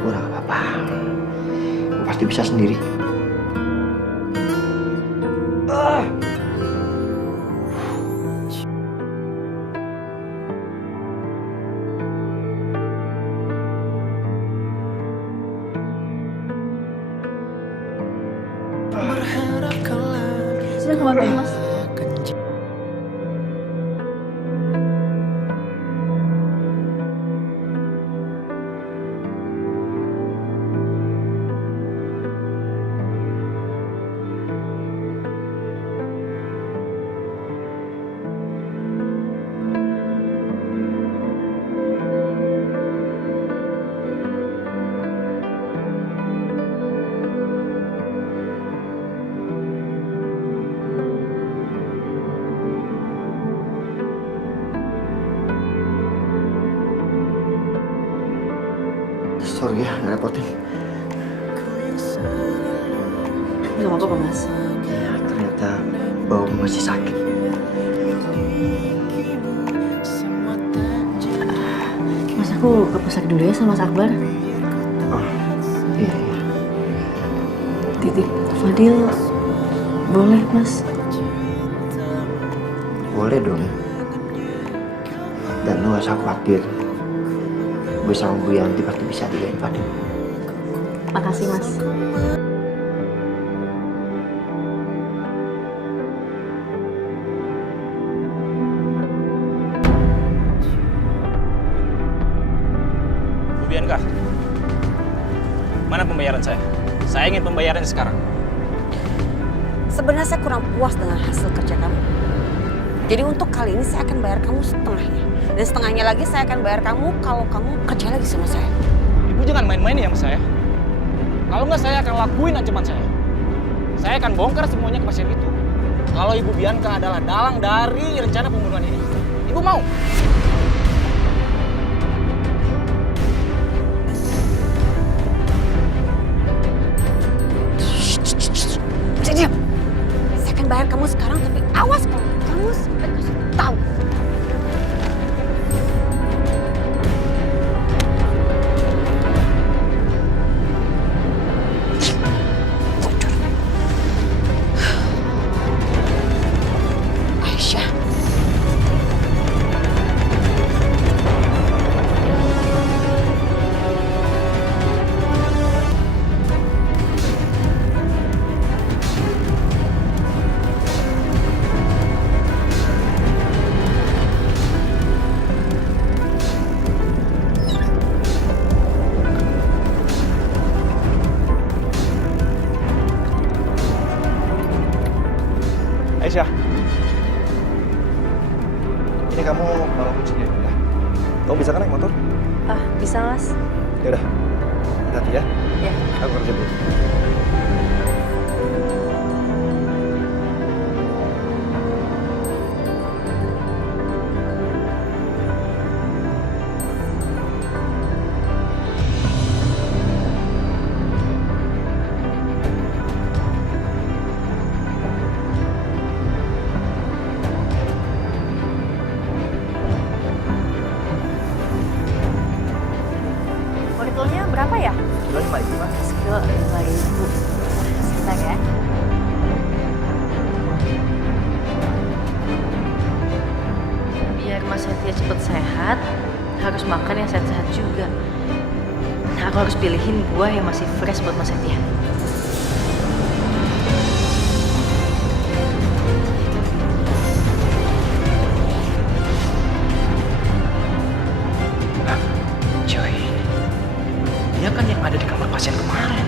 Udah gak apa-apa. Gue pasti bisa sendiri. Sudah kemarin Mas. Sorry ya, ngerepotin. Gak apa-apa Mas. Ya, ternyata bau masih sakit. Mas, aku ke pusat dulu ya sama Mas Akbar. Oh, iya. Titip Fadil boleh Mas? Boleh dong. Dan lu gak usah khawatir. Gue sama Bu Yanti pasti bisa jagain Fadil. Makasih Mas. Bu Bianca, mana pembayaran saya? Saya ingin pembayaran sekarang. Sebenarnya saya kurang puas dengan hasil kerja kamu. Jadi untuk kali ini saya akan bayar kamu setengahnya. Dan setengahnya lagi saya akan bayar kamu kalau kamu kerja lagi sama saya. Ibu jangan main-main ya sama saya. Kalau nggak saya akan lakuin ancaman saya. Saya akan bongkar semuanya ke pasien itu. Kalau Ibu Bianca adalah dalang dari rencana pembunuhan ini. Ibu mau? Bisa diam. Saya akan bayar kamu sekarang, tapi awas kalau kamu sampai kasih tahu. Aisyah, Ini kamu bawa kuncinya ya. Kamu bisa kan naik motor? Ah, bisa Mas. Ya udah. Hati-hati ya. Ya. Aku kerja dulu. Wortelnya berapa ya? Kilo 5.000, Mas. Sekilo 5.000. Sebentar ya. Biar Mas Setia cepet sehat, harus makan yang sehat-sehat juga. Nah, aku harus pilihin buah yang masih fresh buat Mas Setia. Coy, dia kan yang ada di kamar pasien kemarin.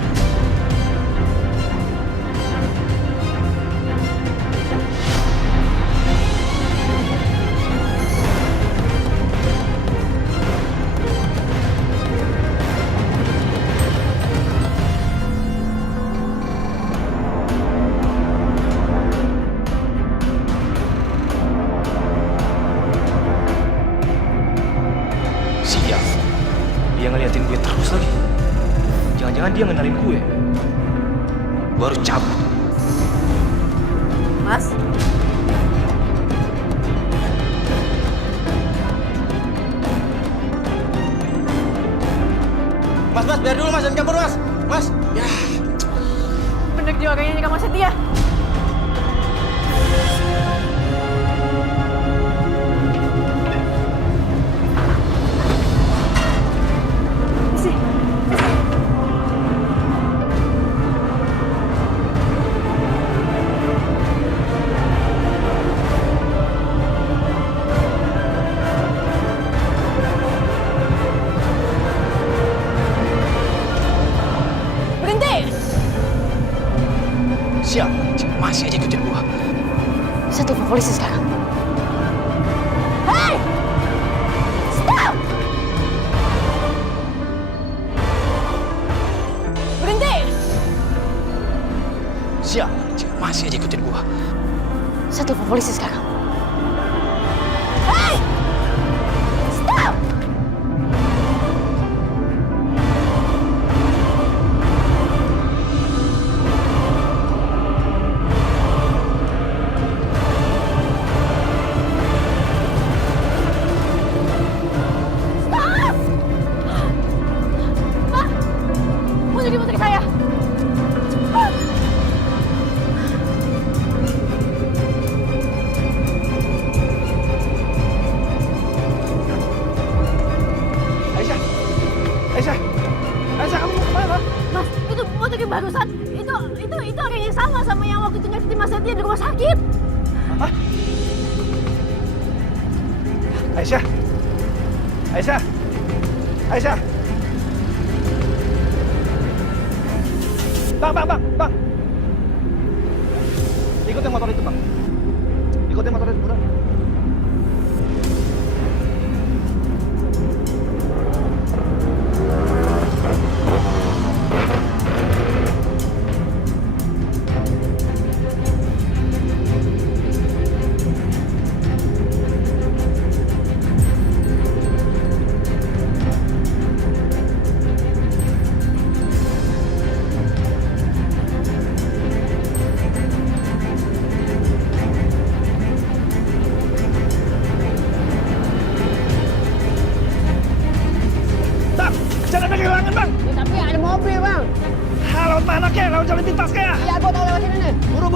Siap. Dia ngeliatin gue terus lagi. Jangan-jangan dia ngenalin gue. Baru cabut. Mas? Mas, biar dulu mas, jangan kabur mas. Mas, ya. Bener juga kayaknya nyekam Mas Setia. Siap, masih aja ikutin gua. Saya telepon polisi sekarang. Hei! Stop! Berhenti! Siap, masih aja ikutin gua. Saya telepon polisi sekarang. Hei! Stop! Putri saya. Aisyah, kamu mau kemana? Mas, itu putri barusan. Itu orang yang sama yang waktu itu nyakitin Mas Setia di rumah sakit. Hah? Aisyah. Bang. Ikutin motor itu, Bang. Ikutin motor itu, buruan. Jangan ada kehilangan, Bang. Ya, tapi ada mobil, Bang. Lewat mana, Kek? Lewat jalan pintas, Kek? Iya, gua tahu lewat sini nih. Buru.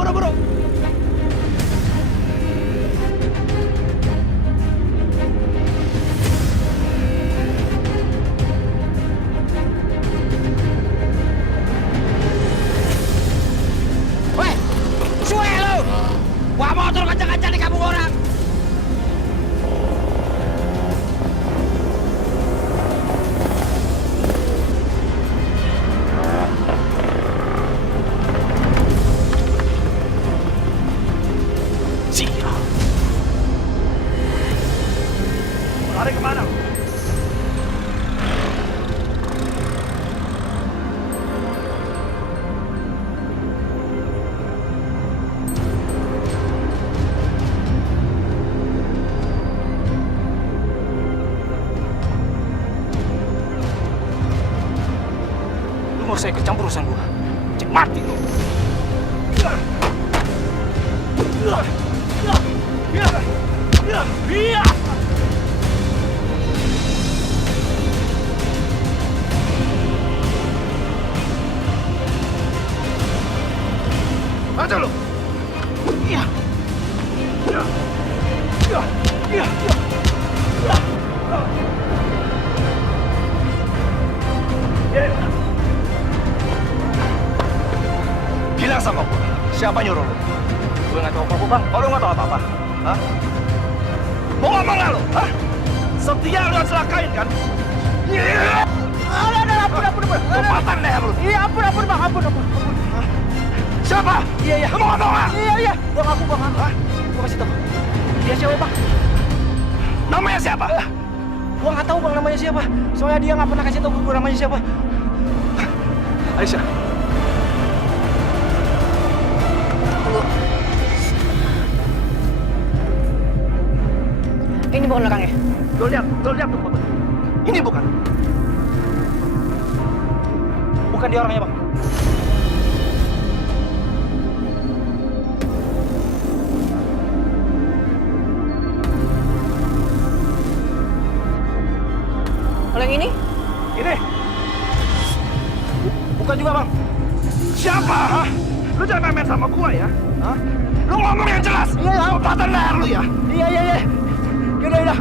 Weh, suwe lu. Wah, motor kencang-kencang di kampung orang. lari kemana? Lu mau saya ikut campur urusan gua? Cek mati lu. Maju lu. Iya. Iya. Iya. Iya. Bilang sama gua, siapa nyuruh lu? Gue nggak tahu apa-apa, Bang. Oh, lu nggak tahu apa-apa? Hah? Mau ngomong nggak lu? Hah? Setia lu yang celakain kan? Iya. Ampun. Kepatan deh lu. Iya, ampun, Bang. Ampun. Siapa? Iya. Lu mau ngomong nggak? Iya. Gua ngaku. Gua kasih tau. Dia siapa, Bang? Namanya siapa? Gua nggak tahu, Bang, namanya siapa. Soalnya dia nggak pernah kasih tau gua namanya siapa. Aisyah. Tunggu. Ini bukan belakangnya. Tuh lihat tuh foto. Ini bukan. Bukan dia orangnya, Bang. Kalau yang ini? Ini. Bukan juga, Bang. Siapa? Hah? Lu jangan main sama gua ya. Hah? Lu ngomong yang jelas. Iya. Kepatan leher lu ya. Iya. Yaudah.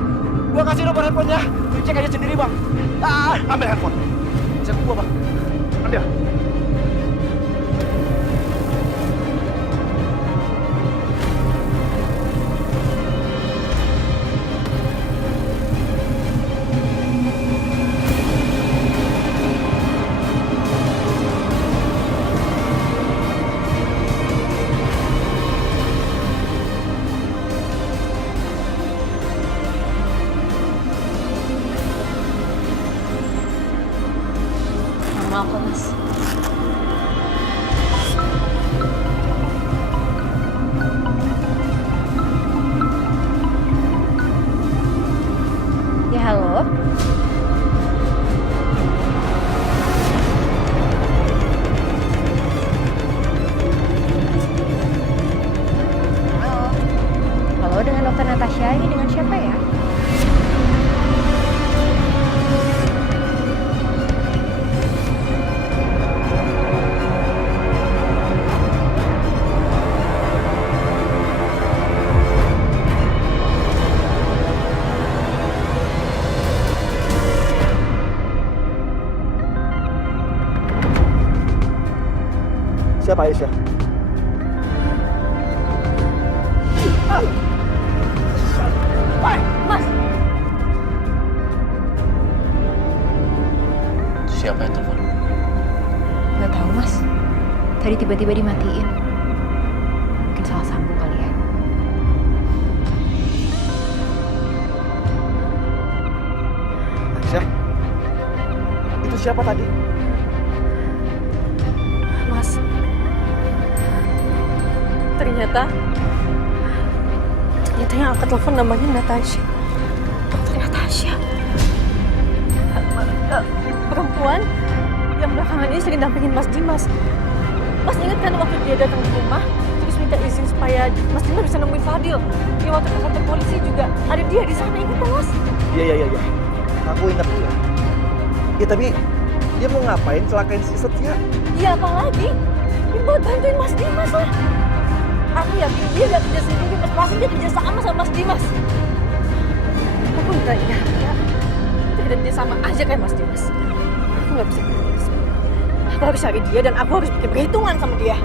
Gua kasih nomor handphonenya. Lu cek aja sendiri, Bang. Ambil handphone. Cek gua, Bang. Ambil. Maaf kok, Mas. Ya, halo. Halo, dengan Dokter Natasha. Ini dengan siapa ya? Siapa Aisyah? Woi, Mas. Siapa yang telepon? Gak tahu, Mas. Tadi tiba-tiba dimatiin. Mungkin salah sambung kali ya. Aisyah? Itu siapa tadi? Mas. Ternyata yang angkat telepon namanya Natasha. Dokter Natasha. Perempuan yang belakangan ini sering dampingin Mas Dimas. Mas ingat kan waktu dia datang ke rumah, terus minta izin supaya Mas Dimas bisa nemuin Fadil. Dia waktu ke kantor polisi juga ada dia di sana, ingat kan, Mas? Iya. Aku ingat dia. Ya tapi dia mau ngapain celakain si Setia? Iya, apalagi? Dia buat bantuin Mas Dimas lah. Aku yakin dia gak kerja sendiri, pasti dia kerja sama Mas Dimas. Aku gak nyangka kita kerja sama aja kayak Mas Dimas. Aku gak bisa pilih semua. Aku harus cari dia dan aku harus bikin perhitungan sama dia.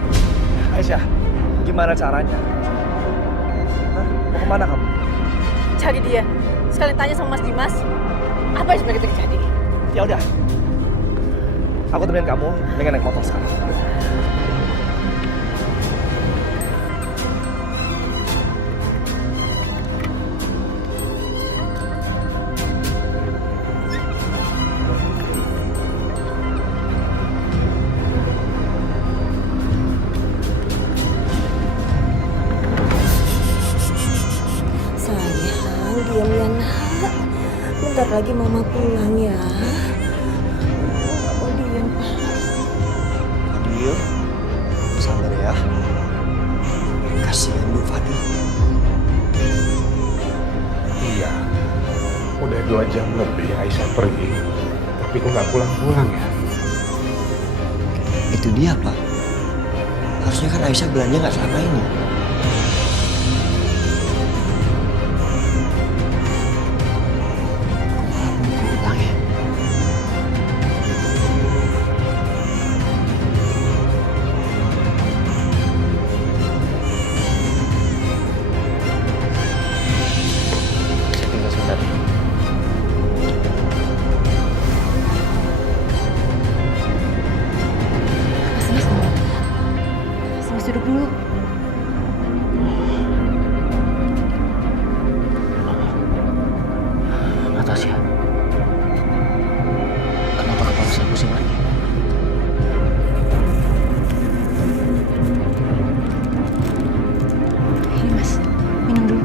Aisyah, gimana caranya? Hah? Mau kemana kamu? Cari dia. Sekalian tanya sama Mas Dimas, apa yang sebenarnya terjadi? Ya udah. Aku temenin kamu dengan naik motor sekarang. Sebentar lagi Mama pulang ya. Nggak mau diem, Pak. Fadil, sabar ya. Kasihan Bu Fadil. Iya, udah 2 jam lebih Aisyah pergi. Tapi kok nggak pulang-pulang ya? Itu dia, Pak. Harusnya kan Aisyah belanja nggak selama ini. Pulang ya. Saya tinggal sebentar. Mas duduk dulu. Natasha, kenapa kepala saya pusing lagi? Ini Mas, minum dulu.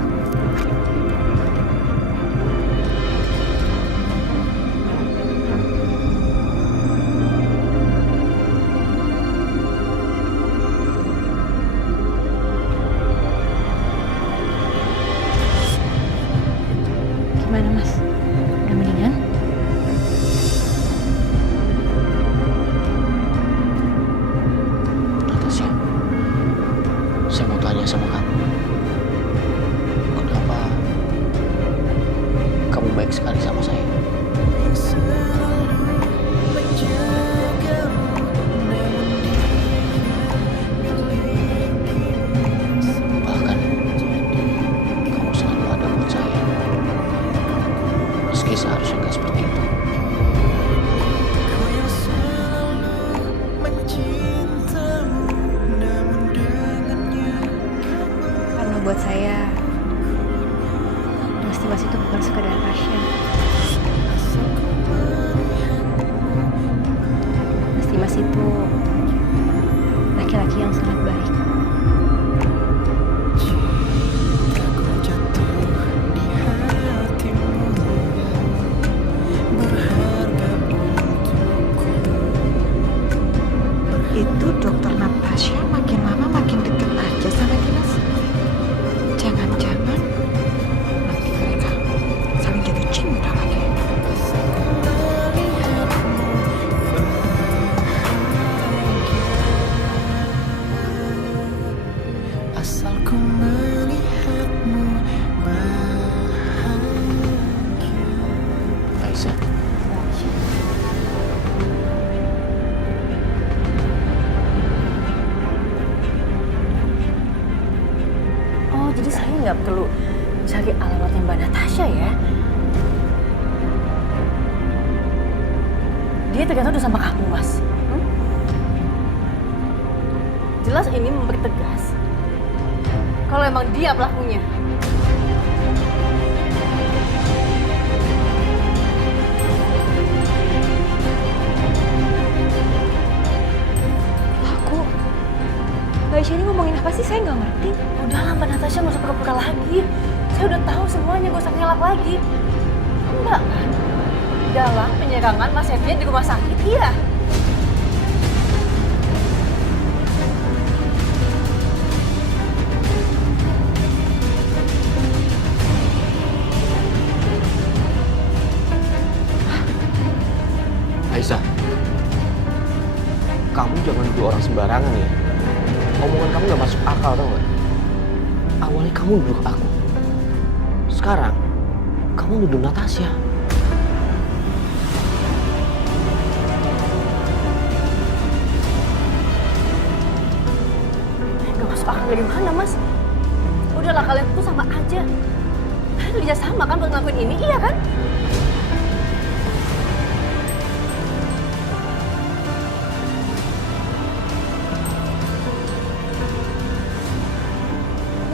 Gimana Mas? Udah mendingan? Natasha, saya mau tanya sama kamu. Kenapa kamu baik sekali sama saya? Bahkan kamu selalu ada buat saya. Meski seharusnya nggak seperti itu. Karena buat saya, Mas Dimas itu bukan sekadar pasien. Mas Dimas itu laki-laki yang sangat baik. Itu dokter Natasha makin lama makin deket aja sama Dimas. Jangan-jangan nanti mereka saling jatuh cinta lagi. Asal ku melihatmu Aisyah. Oh, jadi saya nggak perlu cari alamatnya Mbak Natasha ya? Dia ternyata udah sama kamu, Mas. Jelas ini mempertegas kalau emang dia pelakunya. Aku, Mbak Aisyah ini ngomongin apa sih? Saya nggak ngerti. Udahlah Mbak Natasha, nggak usah pura-pura lagi. Saya udah tahu semuanya, nggak usah ngelak lagi. Mbak kan dalam penyerangan Mas Septian di rumah sakit, iya. Aisyah, kamu jangan nuduh orang sembarangan ya. Omongan kamu gak masuk akal, tau gak? Awalnya kamu nuduh aku. Sekarang, kamu nuduh Natasha. Gak masuk akal dari mana, Mas? Udahlah, kalian tuh sama aja. Kalian kerja sama kan buat ngelakuin ini, iya kan?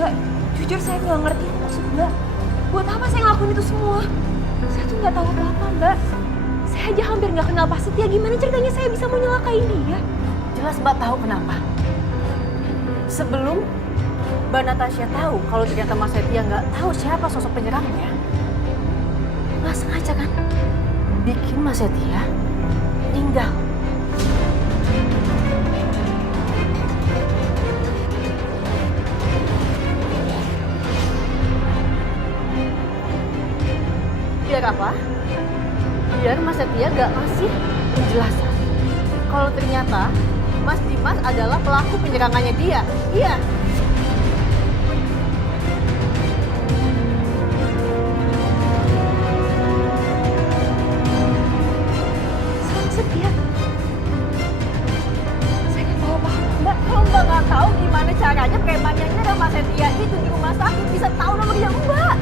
Mbak, jujur saya nggak ngerti maksud Mbak. Buat apa saya ngelakuin itu semua? Saya tuh nggak tahu apa-apa, Mbak. Saya aja hampir nggak kenal Pak Setia. Gimana ceritanya saya bisa mau nyelakain dia? Jelas Mbak tahu kenapa. Sebelum Mbak Natasha tahu kalau ternyata Mas Setia nggak tahu siapa sosok penyerangnya, nggak sengaja kan? Mas Setia meninggal. Biar apa? Biar Mas Setia gak ngasih penjelasan kalau ternyata Mas Dimas adalah pelaku penyerangannya dia. Iya. Setia. Saya nggak tahu apa-apa, Mbak. Kalau Mbak nggak tahu gimana caranya premannya nyerang Mas Setia itu di rumah sakit, bisa tahu nomor dia Mbak.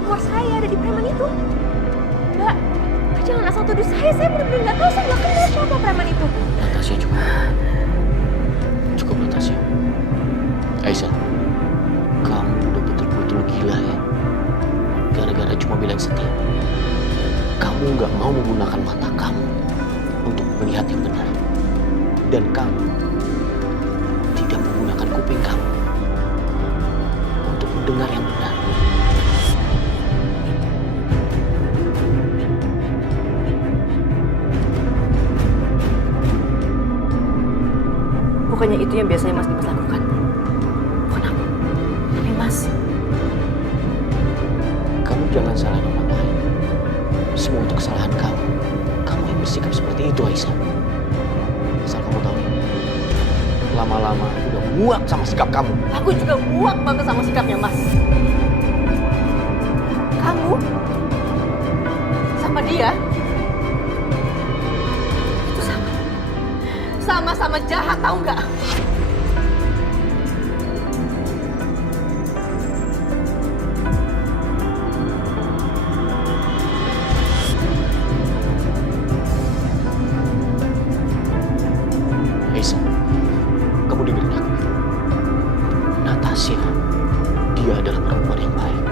Nomor saya ada di preman itu. Mbak, jangan asal tuduh saya benar-benar nggak tahu, saya nggak kenal siapa preman itu. Natasha cukup. Cukup Natasha. Aisyah, kamu udah betul-betul gila ya. Gara-gara cuma bilang Setia. Kamu nggak mau menggunakan mata kamu untuk melihat yang benar. Dan kamu tidak menggunakan kuping kamu untuk mendengar yang benar. Bukannya itu yang biasanya Mas Dimas lakukan? Bukan aku, tapi Mas. Kamu jangan salahin orang lain. Semua itu kesalahan kamu. Kamu yang bersikap seperti itu, Aisyah. Asal kamu tahu, lama-lama aku udah muak sama sikap kamu. Aku juga muak banget sama sikapnya Mas. Kamu sama dia itu sama-sama jahat, tahu nggak? Aisyah, kamu dengerin aku. Natasha, dia adalah perempuan yang baik.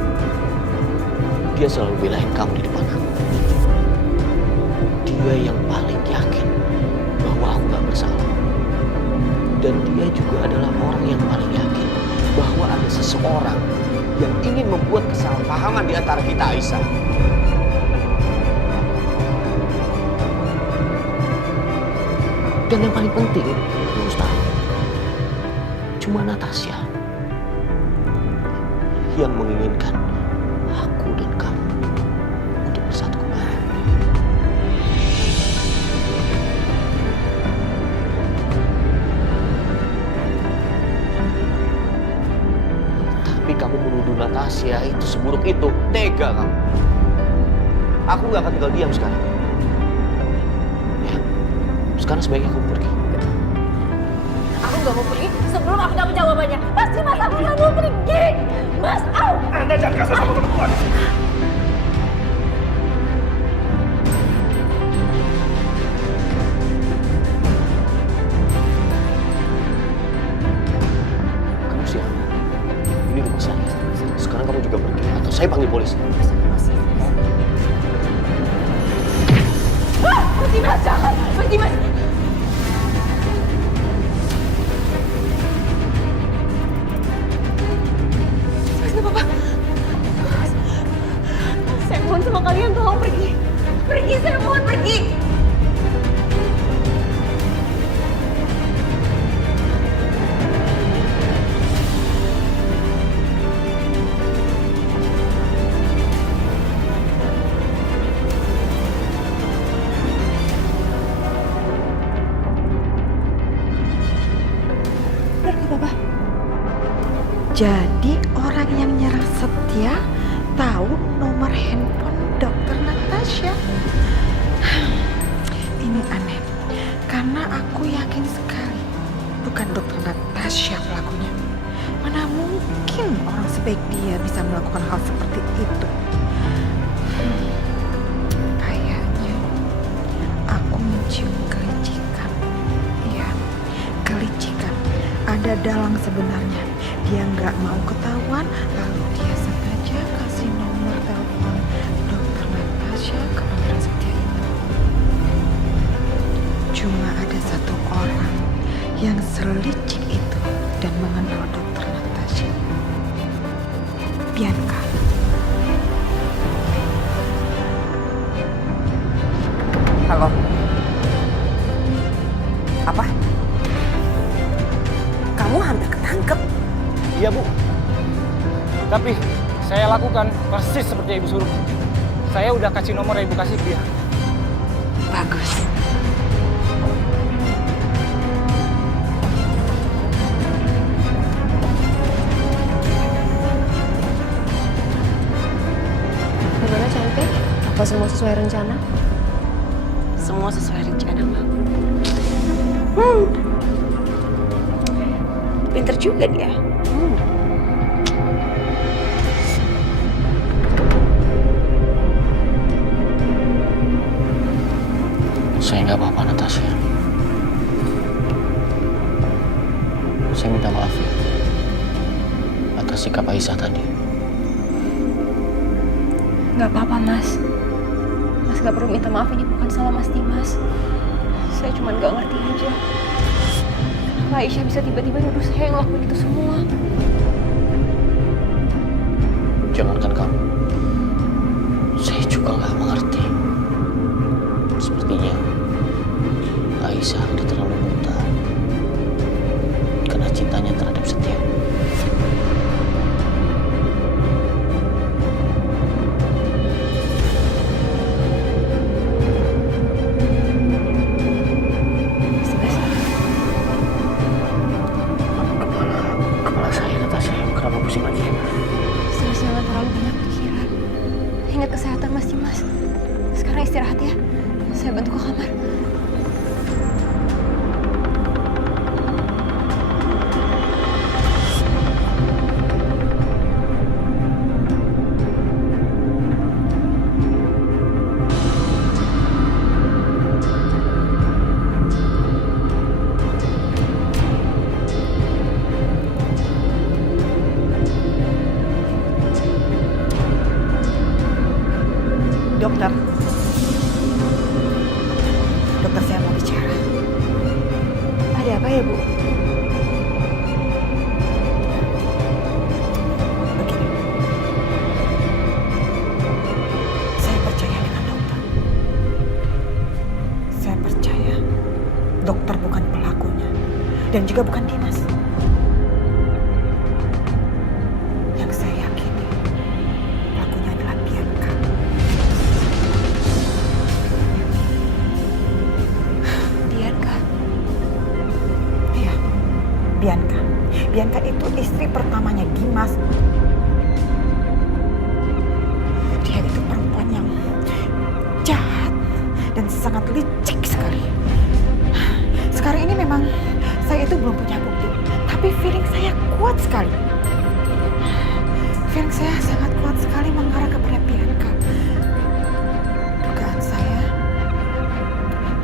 Dia selalu belain kamu di depan aku. Dia yang paling yakin bahwa aku gak bersalah. Dan dia juga adalah orang yang paling yakin bahwa ada seseorang yang ingin membuat kesalahpahaman di antara kita, Aisyah. Dan yang paling penting, lu harus tahu, cuma Natasha yang menginginkan aku dan kamu untuk bersatu kembali. Tapi kamu menuduh Natasha itu seburuk itu, tega kamu. Aku gak akan tinggal diam sekarang. Sekarang sebaiknya kamu pergi. Aku nggak mau pergi sebelum aku dapat jawabannya. Pasti Mas, aku nggak mau pergi. Mas, Anda jangan kasar sama perempuan. Kamu siapa? Ini rumah saya. Sekarang kamu juga pergi atau saya panggil polisi. Mas Dimas, jangan. Mas Dimas. Mas, nggak apa-apa. Saya mohon sama kalian, tolong pergi. Pergi, saya mohon pergi. Jadi orang yang nyerang Setia tahu nomor handphone Dokter Natasha. Ini aneh, karena aku yakin sekali bukan Dokter Natasha pelakunya. Mana mungkin orang sebaik dia bisa melakukan hal seperti itu? Kayaknya aku mencium kelicikan. Iya, kelicikan. Ada dalang sebenarnya. Dia nggak mau ketahuan, lalu dia sengaja kasih nomor telepon Dokter Natasha ke Pangeran Setia itu. Cuma ada satu orang yang selicik itu dan mengenal dokter Natasha. Bianca. Halo. Apa? Kamu hampir ketangkep. Iya, Bu. Tapi saya lakukan persis seperti yang Ibu suruh. Saya udah kasih nomor yang Ibu kasih ke dia. Bagus. Gimana cantik? Apa semua sesuai rencana? Semua sesuai rencana, Mam. Pinter juga dia. Saya nggak apa-apa, Natasha. Saya minta maaf ya atas sikap Aisyah tadi. Nggak apa-apa, Mas. Mas nggak perlu minta maaf, ini bukan salah Mas Dimas. Saya cuma nggak ngerti aja. Kenapa Aisyah bisa tiba-tiba nuduh saya yang ngelakuin itu semua? Jangankan kamu, saya juga nggak mengerti. Sepertinya Aisyah udah terlalu buta karena cintanya terhadap Setia. Kepala saya, Natasha, kenapa pusing lagi? Mas jangan terlalu banyak pikiran. Ingat kesehatan Mas Dimas. Sekarang istirahat ya. Saya bantu ke kamar. Dokter. Dokter, saya mau bicara. Ada apa ya, Bu? Begini. Saya percaya dengan dokter. Saya percaya dokter bukan pelakunya dan juga bukan Dimas. Yang saya yakini pelakunya adalah Bianca. Iya, Bianca. Bianca itu istri pertamanya Dimas. Dia itu perempuan yang jahat dan sangat licik sekali. Sekarang ini memang saya itu belum punya bukti, tapi feeling saya kuat sekali. Feeling saya sangat kuat sekali mengarah kepada Bianca. Dugaan saya,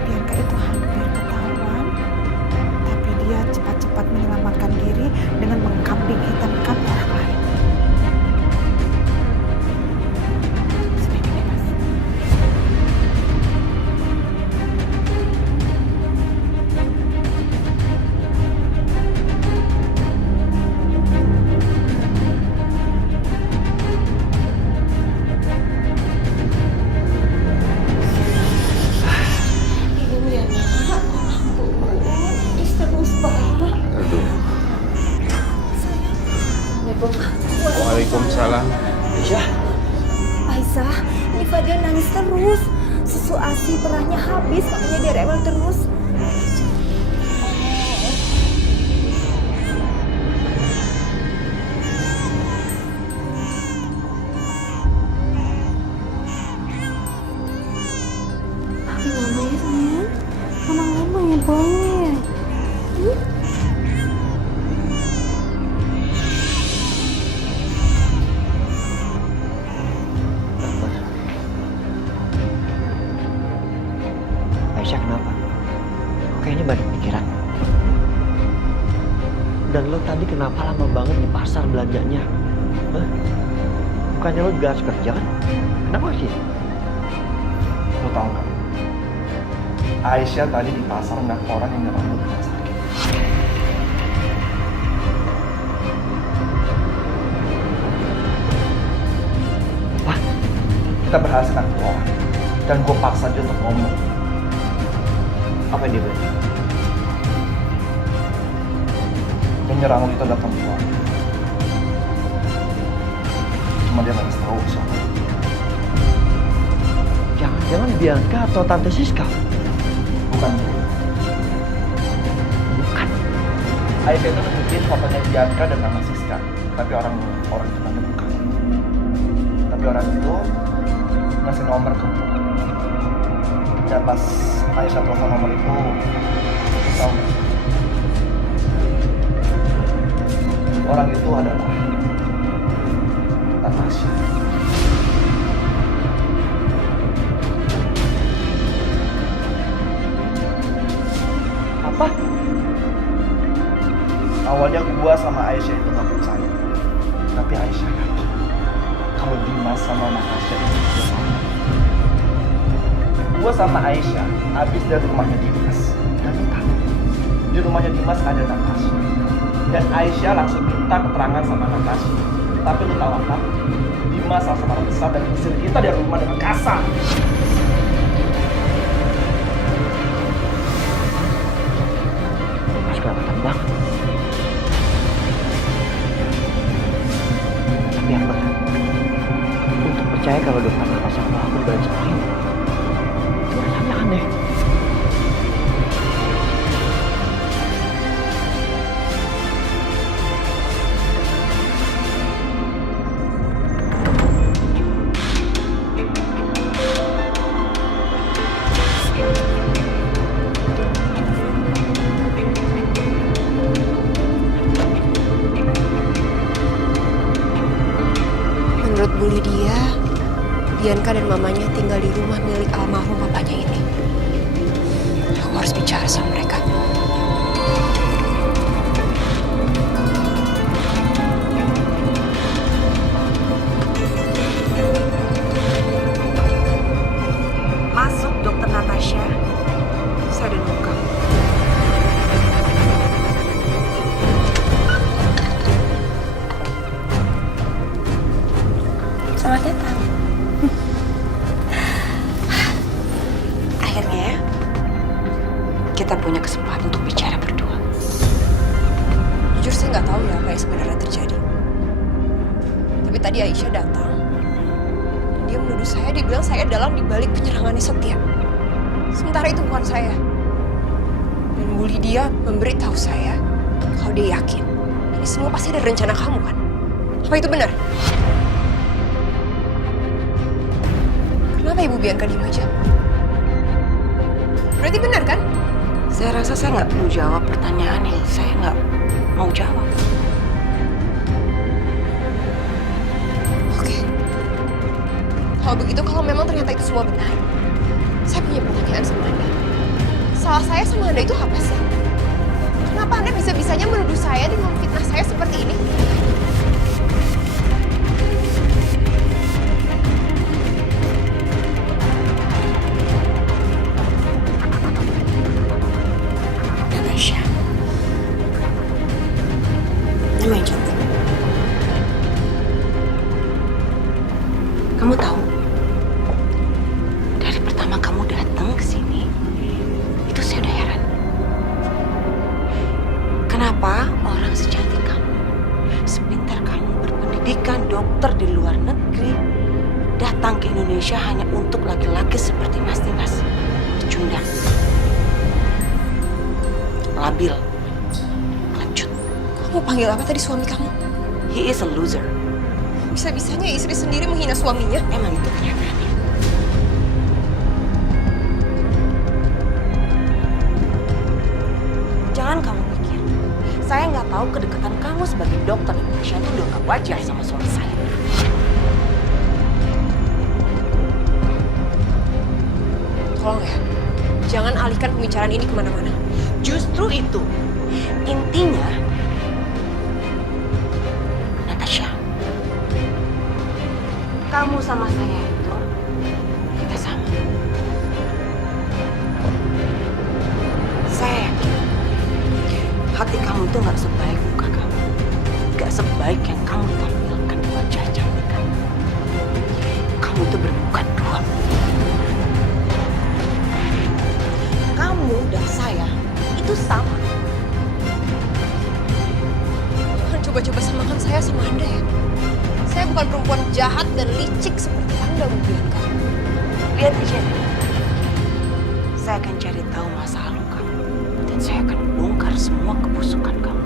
Bianca itu hampir ketahuan, tapi dia cepat-cepat menyelamatkan diri dengan mengkambing hitamkan orang lain. Sebaiknya bebas. Ibu ya, Nak. Terus, Pak. Aduh. Waalaikumsalam. Aisyah. Aisyah, ini Fadil nangis terus. Susu ASI perahnya habis, makanya dia rewel terus. Mama ya sayang, mama ya boleh. Aisyah kenapa? Kok kayaknya banyak pikiran. Dan lo tadi kenapa lama banget di pasar belanjanya? Hah? Bukannya lo juga harus kerja kan? Kenapa sih? Lo tau nggak? Aisyah tadi di pasar ngeliat orang yang nyerang lo dengan sakit. kita berhasil nangkep orang. Dan gue paksa dia untuk ngomong. Apa yang dia bilang? Dia nyerang lo itu adalah perempuan. Cuma dia nggak tahu siapa. Jangan-jangan Bianca atau Tante Siska? Bukan. Aisyah itu nunjukin fotonya Bianca dan nama Siska. Tapi orang itu namanya bukan. Tapi orang itu ngasih nomor ke gue. Dan pas Aisyah telepon nomor itu, tahu nggak? Orang itu adalah Natasha. Apa? Awalnya gua sama Aisyah itu nggak percaya. Tapi Aisyah yakin kalau Dimas sama Natasha itu bersama. Gua sama Aisyah habis dari rumahnya Dimas. Dan lu tahu, di rumahnya Dimas ada Natasha. Dan Aisyah langsung minta keterangan sama Natasha. Tapi lu tahu apa? Dimas langsung marah besar dan usir kita dari rumah dengan kasar. Mas kelewatan banget. Tapi yang benar, untuk percaya kalau dokter Natasha pelaku dibalik semua ini, itu rasanya aneh. Menurut Bu Lydia, Bianca dan mamanya tinggal di rumah milik almarhum papanya ini. Aku harus bicara sama mereka. Masuk, Dokter Natasha. Saya udah nunggu kamu. Selamat datang. Akhirnya kita punya kesempatan untuk bicara berdua. Jujur saya nggak tahu ya apa yang sebenarnya terjadi. Tapi tadi Aisyah datang. Dia menuduh saya, dia bilang saya dalang dibalik penyerangannya Setia. Sementara itu bukan saya. Dan Bu Lydia memberitahu saya kalau dia yakin ini semua pasti ada rencana kamu kan? Apa itu benar? Kenapa Ibu Bianca diem aja? Berarti benar kan? Saya rasa saya nggak perlu jawab pertanyaan yang saya nggak mau jawab. Oke. Kalau begitu, kalau memang ternyata itu semua benar, saya punya pertanyaan sama Anda. Salah saya sama Anda itu apa sih? Kenapa Anda bisa-bisanya menuduh saya dan memfitnah saya seperti ini? Natasha. Nama yang cantik. Kamu tahu, dari pertama kamu datang ke sini, itu saya udah heran. Kenapa orang secantik kamu, sepintar kamu, berpendidikan dokter di luar negeri, datang ke Indonesia hanya untuk laki-laki seperti Mas Dimas, pecundang, labil, lanjut. Kamu panggil apa tadi suami kamu? He is a loser. Bisa-bisanya istri sendiri menghina suaminya? Emang itu kenyataannya. Jangan kamu pikir, saya nggak tahu kedekatan kamu sebagai dokter dan pasien itu udah nggak wajar sama suami saya. Tolong ya, jangan alihkan pembicaraan ini kemana-mana. Justru itu, intinya, Natasha, kamu sama saya itu, kita sama. Saya yakin, hati kamu itu nggak sebaik muka kamu. Nggak sebaik yang kamu tampilkan di wajah cantik kamu. kamu tuh bukan dua. Kamu dan saya itu sama. Jangan coba-coba samakan saya sama Anda ya. Saya bukan perempuan jahat dan licik seperti Anda, Bu Bianca. Lihat aja. Saya akan cari tahu masa lalu kamu. Dan saya akan bongkar semua kebusukan kamu.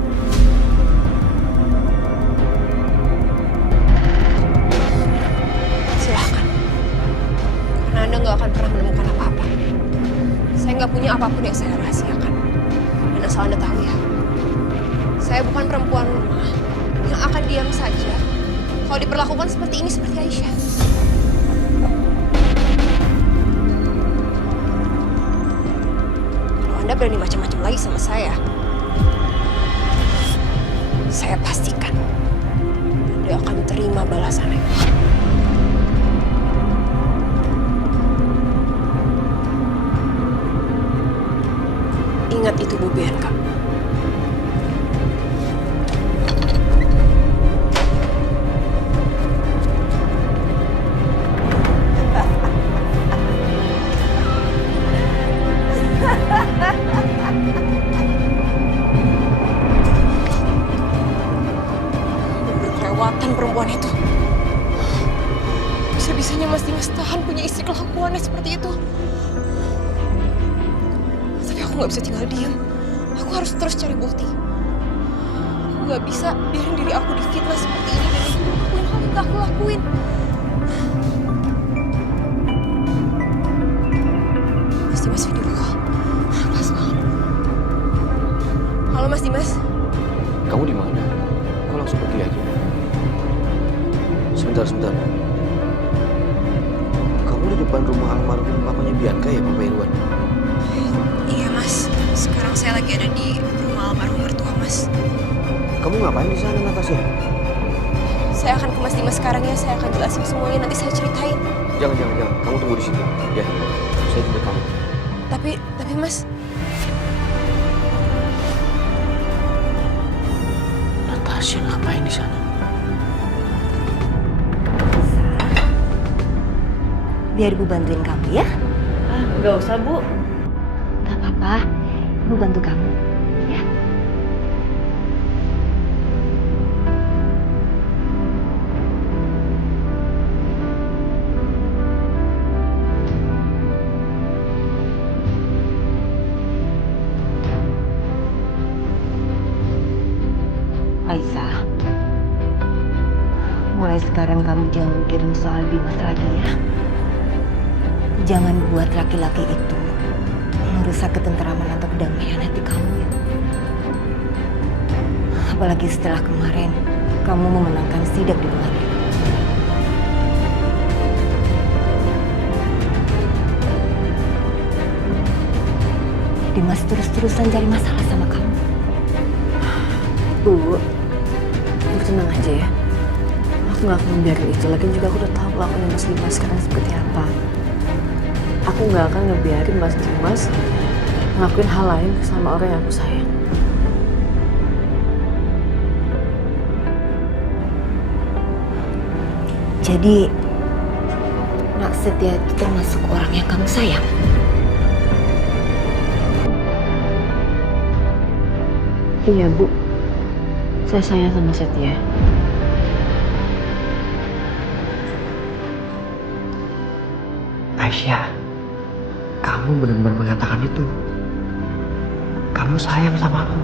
Silahkan. Karena Anda nggak akan pernah menemukan apa-apa. Saya nggak punya apapun yang saya rahasiakan. Dan asal Anda tahu ya, saya bukan perempuan lemah yang akan diam saja kalau diperlakukan seperti ini seperti Aisyah. Kalau Anda berani macam-macam lagi sama saya pastikan Anda akan terima balasannya. Ingat itu, Bu Bianca. Berkelewatan perempuan itu. Bisa-bisanya Mas Dimas tahan punya istri kelakuannya seperti itu. Tapi aku nggak bisa tinggal diam. Aku harus terus cari bukti. Aku nggak bisa biarin diri aku difitnah seperti ini dan itu lakuin hal yang gak aku lakuin. Mas Dimas video call. Pas banget. Halo Mas Dimas. Kamu di mana? Kok langsung pergi aja? Sebentar. Kamu di depan rumah almarhum papanya Bianca ya, Papa Irwan? Iya Mas, sekarang saya lagi ada di rumah almarhum mertua Mas. Kamu ngapain di sana, Natasha? Saya akan ke Mas Dimas sekarang ya, saya akan jelasin semuanya, nanti saya ceritain. Jangan. Kamu tunggu di situ, ya. Saya jemput kamu. Tapi Mas, Natasha ngapain di sana? Biar Ibu bantuin kamu ya. Nggak usah, Bu. Gak apa-apa, Ibu bantu kamu. Ya. Aisyah, mulai sekarang kamu jangan mikirin soal Dimas lagi ya. Jangan buat laki-laki itu merusak ketenteraman atau kedamaian hati kamu ya. Apalagi setelah kemarin kamu memenangkan sidak di pengadilan. Dimas terus-terusan cari masalah sama kamu. Bu tenang aja ya. Aku gak akan membiarkan itu. Lagian juga aku udah tahu kelakuannya Mas Dimas sekarang seperti apa. Aku gak akan ngebiarin Mas Dimas ngelakuin hal lain sama orang yang aku sayang. Jadi, Nak Setia itu termasuk orang yang kamu sayang? Iya, Bu. Saya sayang sama Setia. Aisyah, kamu benar-benar mengatakan itu. Kamu sayang sama aku.